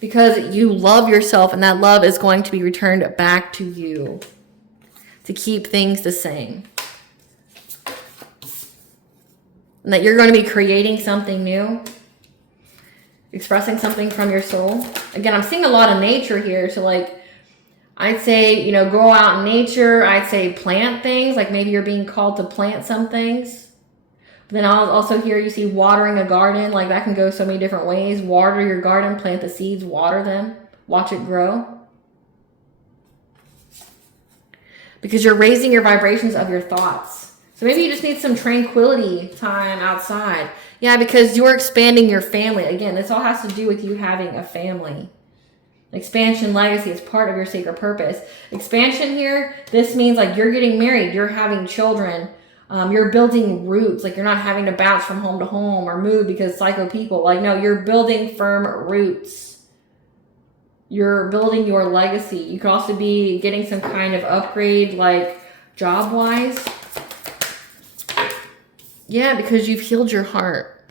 Because you love yourself and that love is going to be returned back to you to keep things the same. And that you're going to be creating something new. Expressing something from your soul. Again, I'm seeing a lot of nature here. So like, I'd say, go out in nature. I'd say plant things. Like maybe you're being called to plant some things. But then I'll also hear you see watering a garden. Like that can go so many different ways. Water your garden, plant the seeds, water them, watch it grow. Because you're raising your vibrations of your thoughts. So maybe you just need some tranquility time outside. Yeah, because you're expanding your family. Again, this all has to do with you having a family. Expansion legacy is part of your sacred purpose. Expansion here, this means like you're getting married, you're having children, you're building roots. Like you're not having to bounce from home to home or move because psycho people. Like no, you're building firm roots. You're building your legacy. You could also be getting some kind of upgrade like job-wise. Yeah, because you've healed your heart.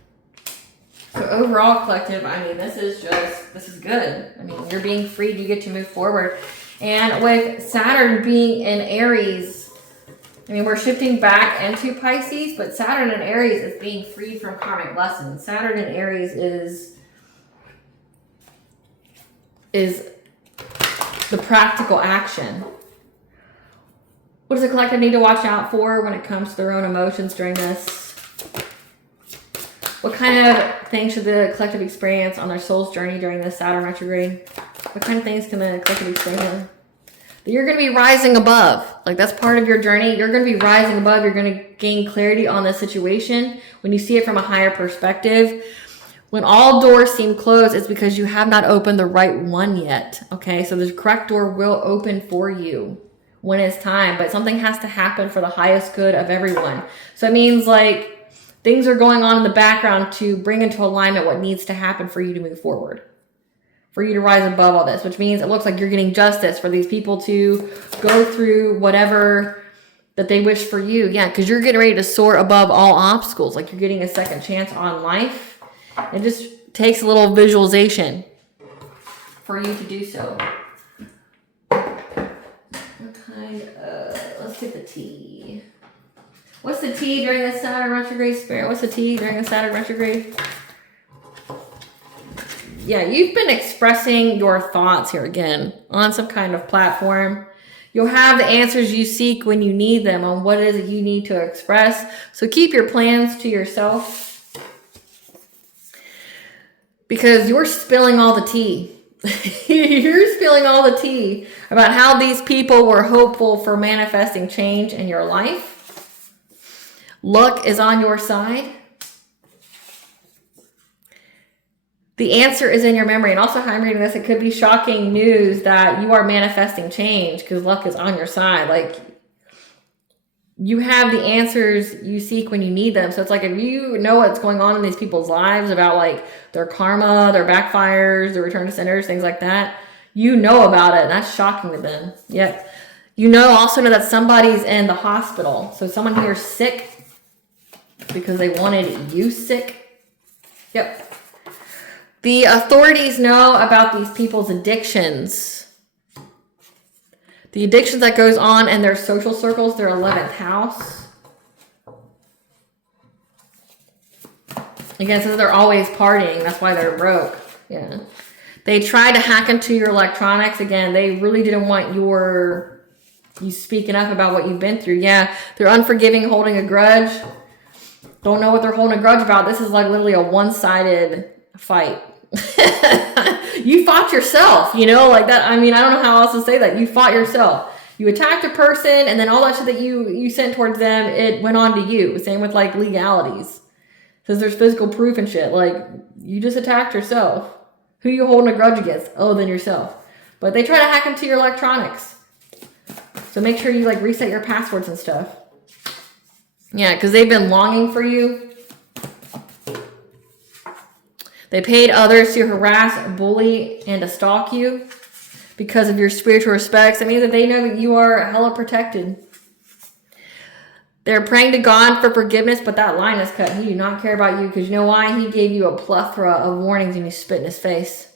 So overall, collective, I mean, this is good. I mean, you're being freed. You get to move forward. And with Saturn being in Aries, I mean, we're shifting back into Pisces, but Saturn in Aries is being freed from karmic lessons. Saturn in Aries is the practical action. What does the collective need to watch out for when it comes to their own emotions during this? What kind of things should the collective experience on their soul's journey during this Saturn retrograde? What kind of things can the collective experience? That you're going to be rising above. Like that's part of your journey. You're going to be rising above. You're going to gain clarity on the situation. When you see it from a higher perspective, when all doors seem closed, it's because you have not opened the right one yet. Okay, so the correct door will open for you when it's time. But something has to happen for the highest good of everyone. So it means like, things are going on in the background to bring into alignment what needs to happen for you to move forward. for you to rise above all this, which means it looks like you're getting justice for these people to go through whatever that they wish for you. Yeah, because you're getting ready to soar above all obstacles. Like you're getting a second chance on life. It just takes a little visualization for you to do so. Let's get the T. What's the T during the Saturn retrograde, Spirit? What's the T during the Saturn retrograde? Yeah, you've been expressing your thoughts here again on some kind of platform. You'll have the answers you seek when you need them on what it is that you need to express. So keep your plans to yourself because you're spilling all the tea. You're spilling all the tea about how these people were hopeful for manifesting change in your life. Luck is on your side. The answer is in your memory. And also, how I'm reading this, it could be shocking news that you are manifesting change because luck is on your side. Like, you have the answers you seek when you need them. So it's like if you know what's going on in these people's lives about like their karma, their backfires, their return to senders, things like that, you know about it. And that's shocking to them. Yep. You also know that somebody's in the hospital. So someone here's sick because they wanted you sick. Yep. The authorities know about these people's addictions. The addictions that goes on in their social circles, their 11th house. Again, since they're always partying, that's why they're broke. Yeah. They tried to hack into your electronics. Again, they really didn't want you speaking up about what you've been through. Yeah, they're unforgiving, holding a grudge. Don't know what they're holding a grudge about. This is like literally a one-sided fight. You fought yourself, like that. I mean, I don't know how else to say that. You fought yourself. You attacked a person, and then all that shit that you sent towards them, it went on to you. Same with like legalities. Because there's physical proof and shit. Like, you just attacked yourself. Who you holding a grudge against? Oh, then yourself. But they try to hack into your electronics. So make sure you like reset your passwords and stuff. Yeah, because they've been longing for you. They paid others to harass, bully, and to stalk you because of your spiritual respects. That means that they know that you are hella protected. They're praying to God for forgiveness, but that line is cut. He do not care about you because you know why? He gave you a plethora of warnings and you spit in his face.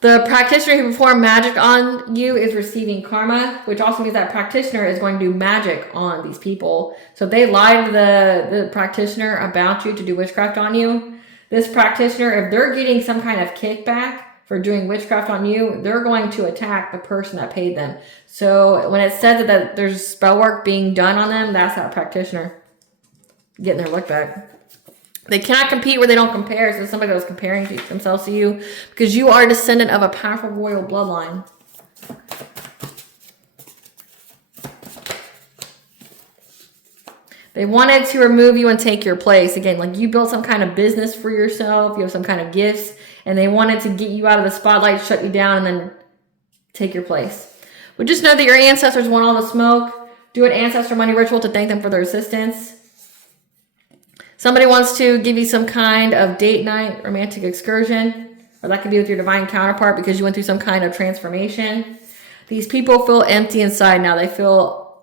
The practitioner who performed magic on you is receiving karma, which also means that practitioner is going to do magic on these people. So if they lied to the practitioner about you to do witchcraft on you, this practitioner, if they're getting some kind of kickback for doing witchcraft on you, they're going to attack the person that paid them. So when it says that there's spell work being done on them, that's that practitioner getting their look back. They cannot compete where they don't compare. So somebody that was comparing themselves to you because you are a descendant of a powerful royal bloodline. They wanted to remove you and take your place. Again, like you built some kind of business for yourself. You have some kind of gifts. And they wanted to get you out of the spotlight, shut you down, and then take your place. But just know that your ancestors want all the smoke. Do an ancestor money ritual to thank them for their assistance. Somebody wants to give you some kind of date night, romantic excursion, or that could be with your divine counterpart because you went through some kind of transformation. These people feel empty inside now. They feel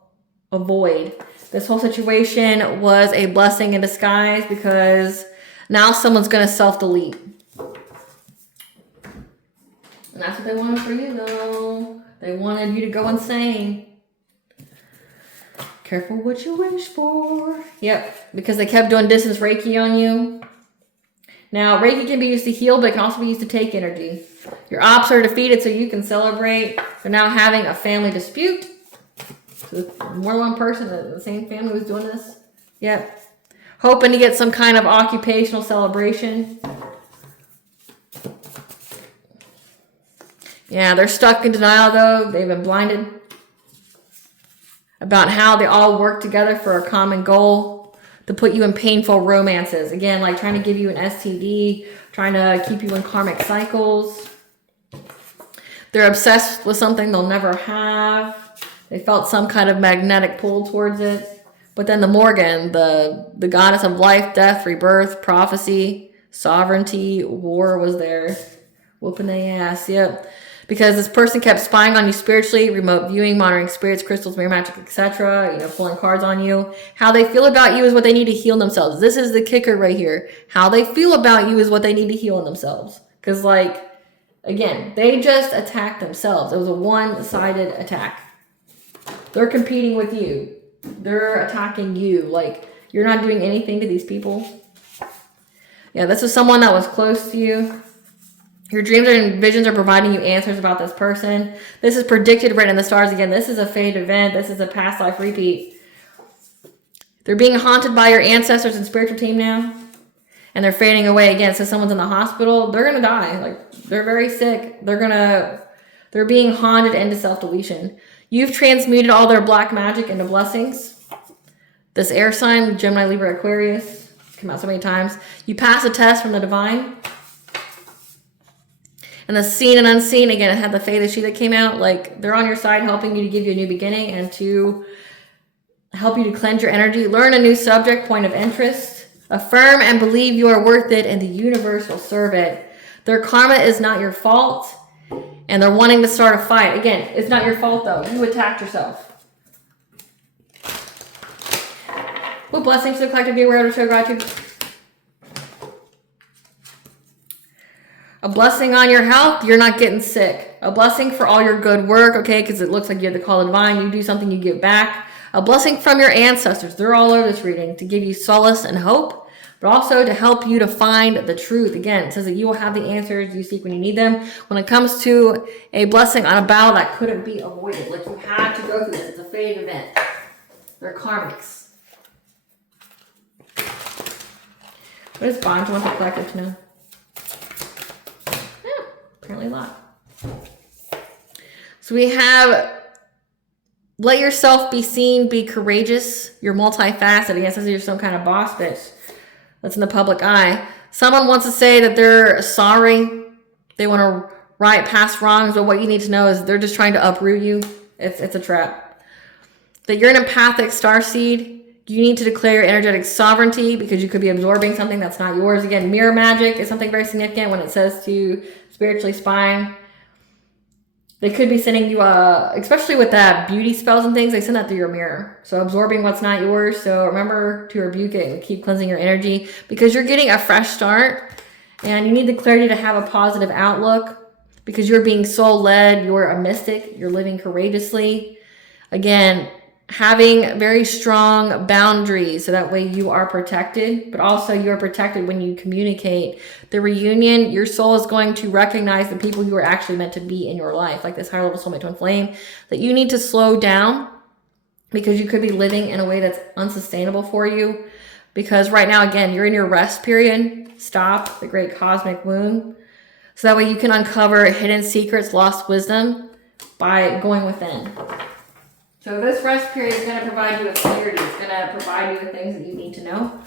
a void. This whole situation was a blessing in disguise because now someone's going to self-delete. And that's what they wanted for you, though. They wanted you to go insane. Careful what you wish for. Yep, because they kept doing distance Reiki on you. Now, Reiki can be used to heal, but it can also be used to take energy. Your ops are defeated, so you can celebrate. They're now having a family dispute. So more than one person in the same family was doing this. Yep. Hoping to get some kind of occupational celebration. Yeah, they're stuck in denial, though. They've been blinded about how they all work together for a common goal to put you in painful romances. Again, like trying to give you an STD, trying to keep you in karmic cycles. They're obsessed with something they'll never have. They felt some kind of magnetic pull towards it. But then the Morgan, the goddess of life, death, rebirth, prophecy, sovereignty, war was there. Whooping their ass, yep. Because this person kept spying on you spiritually, remote viewing, monitoring spirits, crystals, mirror magic, etc. Pulling cards on you. How they feel about you is what they need to heal themselves. This is the kicker right here. How they feel about you is what they need to heal in themselves. Because, again, they just attacked themselves. It was a one-sided attack. They're competing with you. They're attacking you. You're not doing anything to these people. Yeah, this is someone that was close to you. Your dreams and visions are providing you answers about this person. This is predicted written in the stars. Again, this is a fate event. This is a past life repeat. They're being haunted by your ancestors and spiritual team now. And they're fading away again. So someone's in the hospital. They're going to die. They're very sick. They're being haunted into self-deletion. You've transmuted all their black magic into blessings. This air sign, Gemini, Libra, Aquarius, come out so many times. You pass a test from the divine. And the seen and unseen, again, it had the Fae, the she that came out. They're on your side, helping you to give you a new beginning and to help you to cleanse your energy. Learn a new subject, point of interest. Affirm and believe you are worth it, and the universe will serve it. Their karma is not your fault, and they're wanting to start a fight. Again, it's not your fault, though. You attacked yourself. Well, blessings to the collective, be aware to show gratitude. A blessing on your health, you're not getting sick. A blessing for all your good work, okay, because it looks like you have the call of divine. You do something, you give back. A blessing from your ancestors. They're all over this reading to give you solace and hope, but also to help you to find the truth. Again, it says that you will have the answers you seek when you need them. When it comes to a blessing on a battle that couldn't be avoided, you had to go through this. It's a fate event. They're karmics. What does Bond want the collective to know? Apparently a lot. So we have, let yourself be seen, be courageous. You're multifaceted. I guess you're some kind of boss bitch that's in the public eye. Someone wants to say that they're sorry. They want to right past wrongs, but what you need to know is they're just trying to uproot you. It's a trap. That you're an empathic starseed. You need to declare your energetic sovereignty because you could be absorbing something that's not yours. Again, mirror magic is something very significant when it says to spiritually spying. They could be sending you, especially with that beauty spells and things, they send that through your mirror. So absorbing what's not yours. So remember to rebuke it and keep cleansing your energy because you're getting a fresh start and you need the clarity to have a positive outlook because you're being soul led. You're a mystic. You're living courageously. Again, having very strong boundaries so that way you are protected, but also you are protected when you communicate. The reunion, your soul is going to recognize the people you are actually meant to be in your life, like this higher level soulmate twin flame, that you need to slow down because you could be living in a way that's unsustainable for you. Because right now, again, you're in your rest period. Stop the great cosmic wound. So that way you can uncover hidden secrets, lost wisdom by going within. So this rest period is going to provide you with clarity. It's going to provide you with things that you need to know.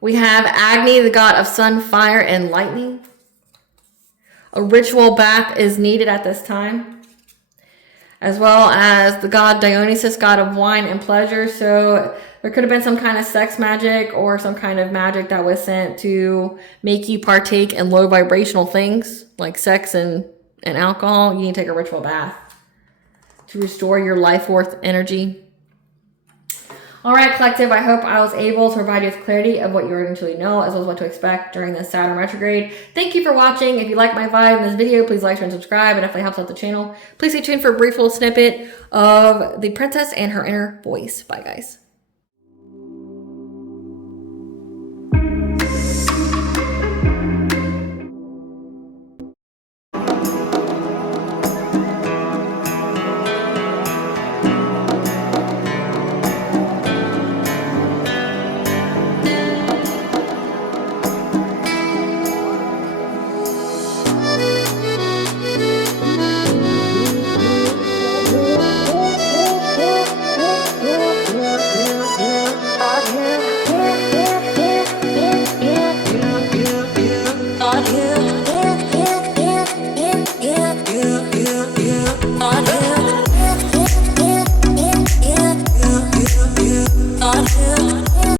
We have Agni, the god of sun, fire, and lightning. A ritual bath is needed at this time. As well as the god Dionysus, god of wine and pleasure. So there could have been some kind of sex magic or some kind of magic that was sent to make you partake in low vibrational things like sex and alcohol. You need to take a ritual bath to restore your life force energy. All right, collective, I hope I was able to provide you with clarity of what you already truly know, as well as what to expect during the Saturn retrograde. Thank you for watching. If you like my vibe in this video, please like, share, and subscribe. It definitely helps out the channel. Please stay tuned for a brief little snippet of the princess and her inner voice. Bye, guys.